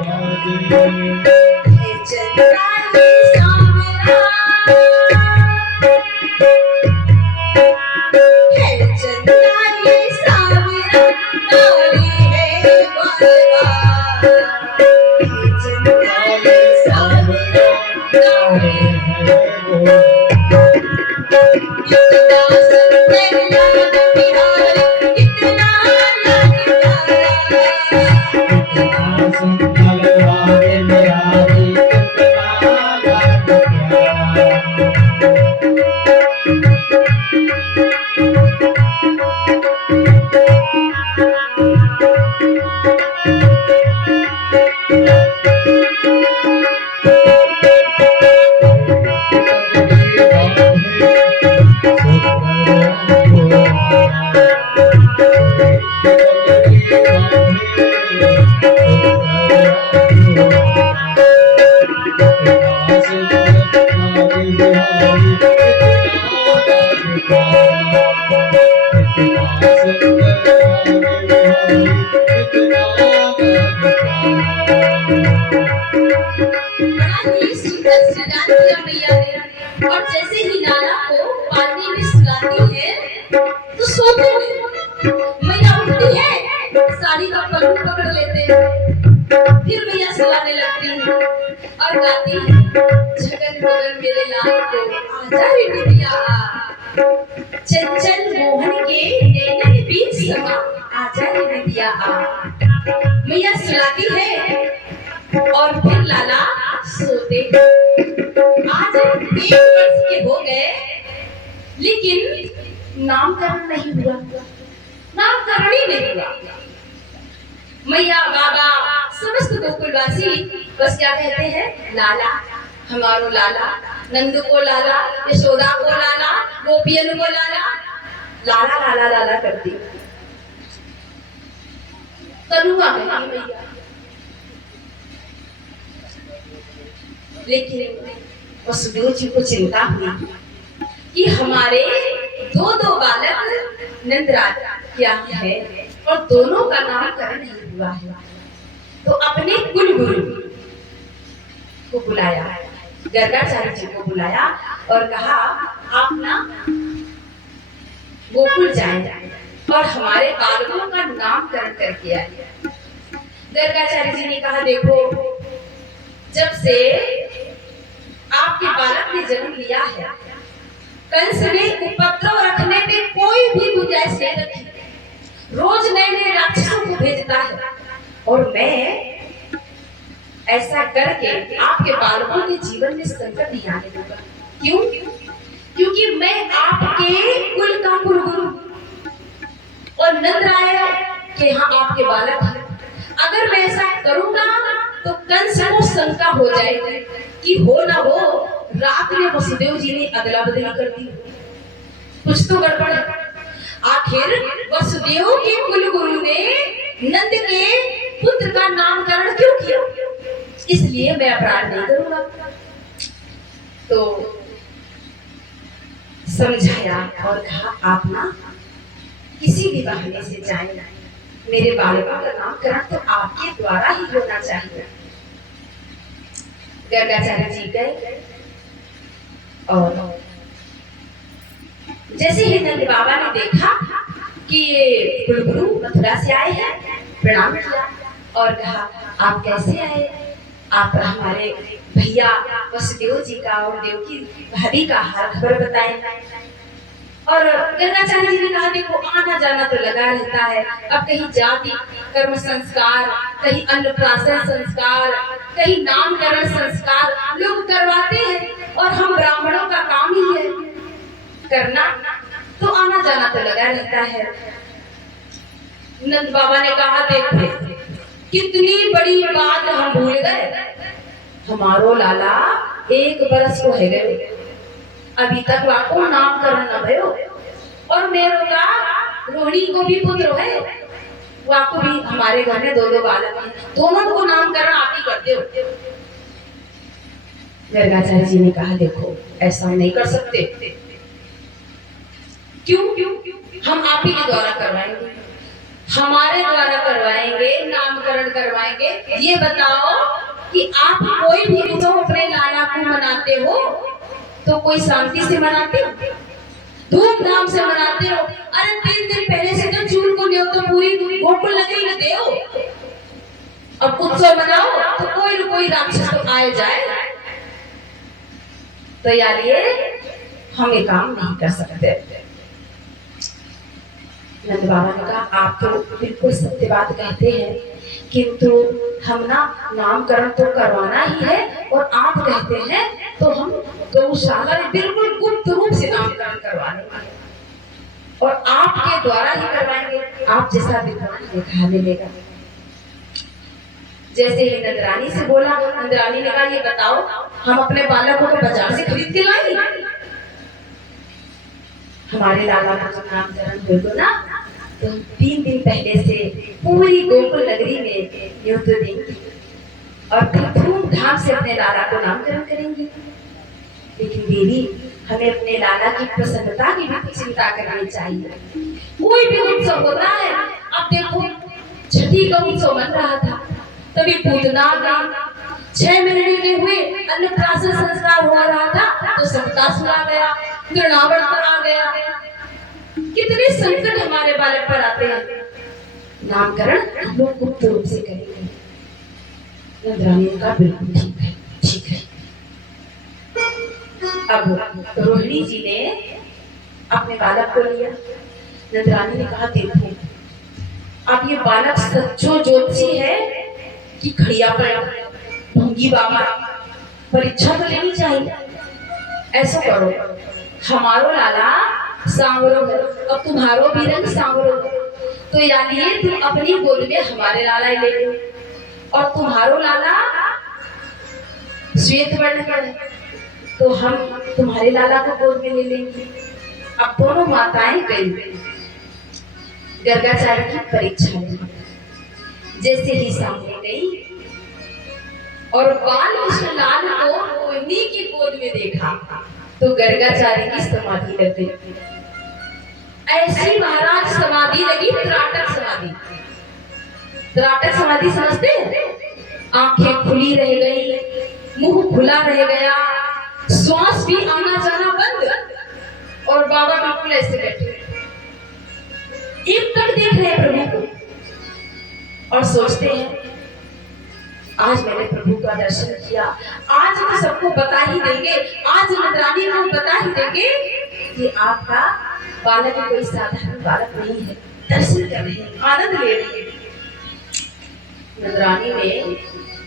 सावरा है, चंदाली सावरा ताली है बलवा, चंदाली सावरा ताली इतना सुंदर लाल बिहारी, इतना लाल बड़ा ही सुंदर सजान किया मैया ने। और जैसे ही लाला को पानी में सुलाती है तो सोते हैं। मैया उठती है, साड़ी का पल्लू पकड़ लेते हैं, फिर मैया सुलाने लगती है और गाती है, जगन मगन मेरे लाल को आजा रे बिटिया, चंचल मोहन के नैनन बीच समा, आजा रे बिटिया। मैया सुलाती है और फिर लाला सोते। आज 1 वर्ष के हो गए, लेकिन नामकरण नहीं हुआ, नामकरण ही नहीं हुआ। मैया बाबा समस्त गोकुलवासी बस क्या कहते हैं, लाला हमारो लाला, नंद को लाला, यशोदा को लाला, गोपियन को लाला, लाला लाला लाला करती। करूँगा मैया, लेकिन वसुदेव जी को चिंता हुई कि हमारे दो बालक नंदराज क्या है और दोनों का नामकरण नहीं हुआ है। तो अपने कुल गुरु को बुलाया, गर्गाचार्य जी को बुलाया और कहा आप ना गोकुल जाएं और हमारे बालकों का नामकरण करके आइए। गर्गाचार्य जी ने कहा देखो, जब से आपके बालक ने जन्म लिया है, कंस ने उपद्रव रखने में कोई भी गुंजाइश नहीं रखी, रोज नए नए राक्षसों को भेजता है और मैं ऐसा करके आपके बालकों के जीवन में संकट नहीं आने दूंगा। क्यों? क्योंकि मैं आपके कुल का कुलगुरु और नंदराय के यहाँ आपके बालक हैं। अगर मैं ऐसा करूंगा तो कंस को शंका हो जाएगी कि हो ना हो रात में वसुदेव जी ने अदला बदली कर दी, कुछ तो गड़बड़ है। आखिर वसुदेव के कुलगुरु ने नंद के पुत्र का नामकरण क्यों किया? इसलिए मैं अपराध नहीं करूंगा। तो समझाया और कहा आप ना किसी भी बहाने से जाए, मेरे बालकों का नामकरण तो आपके द्वारा ही होना चाहिए। गर्गाचार्य जी गए और जैसे ही नंद बाबा ने देखा कि ये कुलगुरु मथुरा से आए हैं, प्रणाम किया और कहा आप कैसे आए? आप हमारे भैया वसुदेव जी का और देवकी भाभी का हाल खबर बताएं। और गर्गाचार्य जी ने कहा देखो आना जाना तो लगा रहता है, अब कहीं जाति कर्म संस्कार, कहीं अन्नप्राशन संस्कार, कहीं नामकरण संस्कार लोग करवाते हैं और हम ब्राह्मणों का काम ही है करना, तो आना जाना तो लगा रहता है। नंद बाबा ने कहा देखो कितनी बड़ी बात हम भूल गए, हमारो लाला 1 बरस को है गए, अभी तक वाको नामकरण न भयो और मेरो का रोहिणी को भी पुत्र है, वाको भी हमारे घर में 2 बालक हैं, दोनों को नामकरण आप ही करते हो। गर्गाचार्य जी ने कहा देखो ऐसा नहीं कर सकते, क्यों? हम आप ही के द्वारा करवाएंगे, हमारे द्वारा करवाएंगे, नामकरण करवाएंगे। ये बताओ कि आप कोई भी उत्सव अपने लाला को मनाते हो तो कोई शांति से मनाते हो, धूमधाम से मनाते हो? अरे 3 दिन पहले से तो चूर को न्योतो पूरी गोकुल नगरी में दे। अब उत्सव मनाओ तो कोई न कोई राक्षस तो आए जाए, तो यार ये हम ये काम नहीं कर सकते। नंद बाबा ने कहा आप तो बिल्कुल सत्य बात कहते हैं, किंतु हम ना नामकरण तो करवाना ही है और आप कहते हैं तो हम गौशाला में बिल्कुल गुप्त रूप से नामकरण करवाने और आपके द्वारा ही करवाएंगे। आप जैसा विद्वान देखा मिलेगा। जैसे ही नंदरानी से बोला, नंदरानी ने कहा ये बताओ हम अपने बालकों को बाजार से खरीद के लाएं? हमारे लाला का जब नामकरण होगा ना तो 3 दिन पहले से पूरी गोकुल नगरी में न्योत देंगे और धूमधाम से अपने लाला को नामकरण करेंगे। लेकिन देवी हमें अपने लाला की प्रसन्नता की भी चिंता करनी चाहिए। कोई भी उत्सव होता है, अब देखो छठी का उत्सव मन रहा था, तभी पूतना गई, 6 महीने के हुए अन्नप्राशन संस्कार हो रहा था तो सप्ताह आ गया, तृणावण पर आ गया। कितने संकट हमारे बालक पर आते हैं। नामकरण हम लोग गुप्त रूप से करेंगे। नंदरानी का बिल्कुल ठीक है, ठीक है। अब रोहिणी जी ने अपने बालक को लिया। नंदरानी ने कहा देखो अब ये बालक सच्चो ज्योतिषी है कि खड़िया पर ढोंगी बाबा, परीक्षा तो लेनी चाहिए। ऐसा करो हमारो लाला सांवरो है और तुम्हारो भी रंग सांवरो है, तो यानी तुम अपनी गोद में हमारे लाला ले लो और तुम्हारो लाला श्वेत वर्ण का है तो हम तुम्हारे लाला को गोद में ले लेंगे। अब दोनों माताएं गई गर्गाचार्य की परीक्षा ली। जैसे ही सामने गई और बाल कृष्ण लाल को रोहिणी की गोद में देखा तो गर्गाचार्य की समाधि लग गई। ऐसी महाराज समाधि लगी, त्राटक समाधि। त्राटक समाधि समझते हैं? आंखें खुली रह गई, मुंह खुला रह गया, श्वास भी आना जाना बंद और बाबा बिल्कुल ऐसे बैठे एक तक देख रहे हैं प्रभु को और सोचते हैं आज मैंने प्रभु का दर्शन किया, आज तो सबको बता ही देंगे, आज नंदरानी को बता ही देंगे कि आपका बालक कोई साधारण बालक नहीं है। दर्शन कर रहे हैं, आनंद ले रहे हैं। नंदरानी ने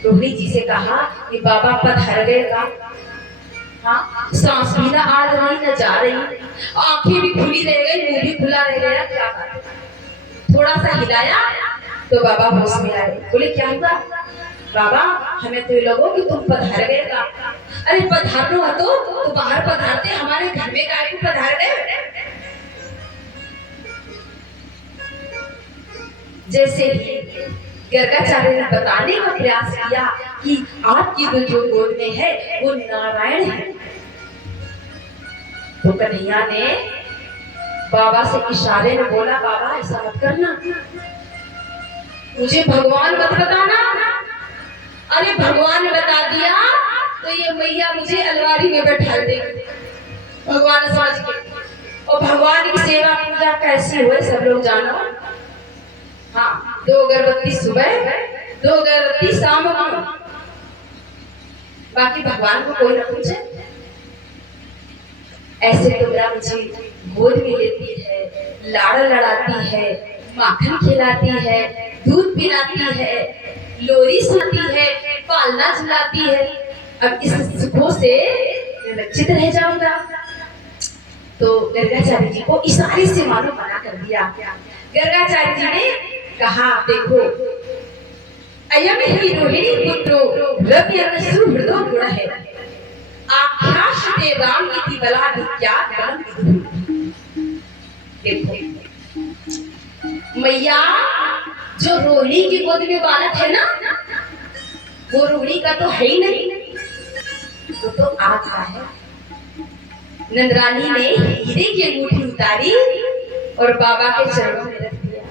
रोहिणी जी से कहा कि बाबा पधार गए का? हाँ, सांस भी ना आ रही न जा रही, आंखें भी खुली रह गई, मुंह भी खुला रह गया, क्या बात? थोड़ा सा हिलाया तो बाबा होश में आए। बोले क्या हुआ? बाबा हमें तो लोगों कि तुम पधार गए का? अरे पधारो हो तो बाहर पधारते, हमारे घर में काय को पधार गए? जैसे ही गर्गाचार्य ने बताने का प्रयास किया कि आपकी जो गोद में है वो नारायण है, तो कन्हैया ने बाबा से इशारे में बोला बाबा ऐसा मत करना, मुझे भगवान मत बताना। अरे भगवान ने बता दिया तो ये मैया मुझे अलमारी में बैठा देगी, भगवान समझ के। और भगवान की सेवा पूजा कैसी हुए सब लोग जानो। हाँ, 2 अगरबत्ती सुबह, 2 अगरबत्ती शाम को, बाकी भगवान को कोई न पूछे। ऐसे तो मेरा मुझे गोद में लेती है, लाड़ लड़ाती है, माखन खिलाती है, दूध पिलाती है, लोरी सुनाती है, पालना झुलाती है। अब इस सुखों से मैं लज्जित रह जाऊंगा। तो गर्गाचार्य जी को इशारे से मालूम मना कर दिया। गर्गाचार्य जी ने कहा देखो अयम ही रोहिणी पुत्रो रव्य सुहृदो गुण है, आख्याश्ते राम इति बलाधिक्यात् बलम्। देखो मैया जो रोहिणी की गोद में बालक है ना, वो रोहिणी का तो है ही नहीं, वो तो आका है। नंदरानी ने हीरे की अंगूठी उतारी और बाबा के चरणों में रख दिया।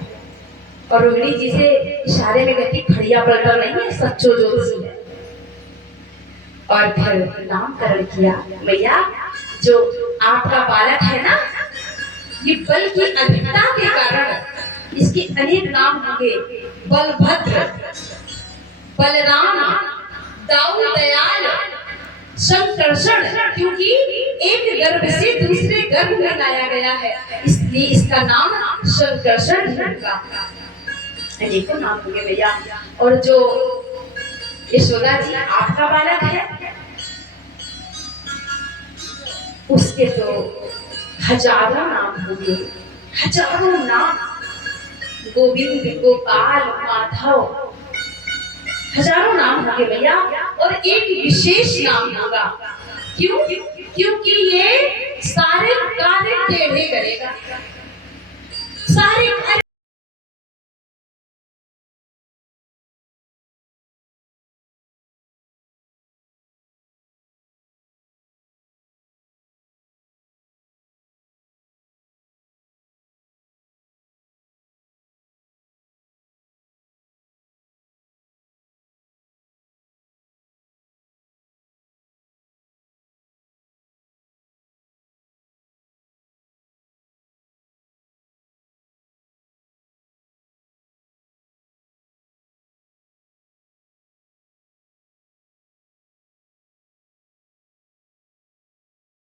और रोहिणी जी से इशारे में कहती खड़िया पलटा नहीं है, सच्चो ज्योतिषी है। और फिर नामकरण किया। मैया जो आपका बालक है ना, ये बल की अधिकता के कारण इसके अनेक नाम होंगे। बलभद्र, बलराम, दाऊ दयाल, संकर्षण, क्योंकि एक गर्भ से दूसरे गर्भ में लाया गया है, इसलिए इसका नाम संकर्षण रखा। अनेकों नाम होंगे भैया। और जो यशोदा जी आपका बालक है, उसके तो हजारों नाम होंगे, हजारों नाम। गोविंद, गोपाल, माधव, हजारों नाम होंगे भैया। और एक विशेष नाम होगा। क्यों? क्योंकि ये सारे कार्य टेढ़े करेगा, सारे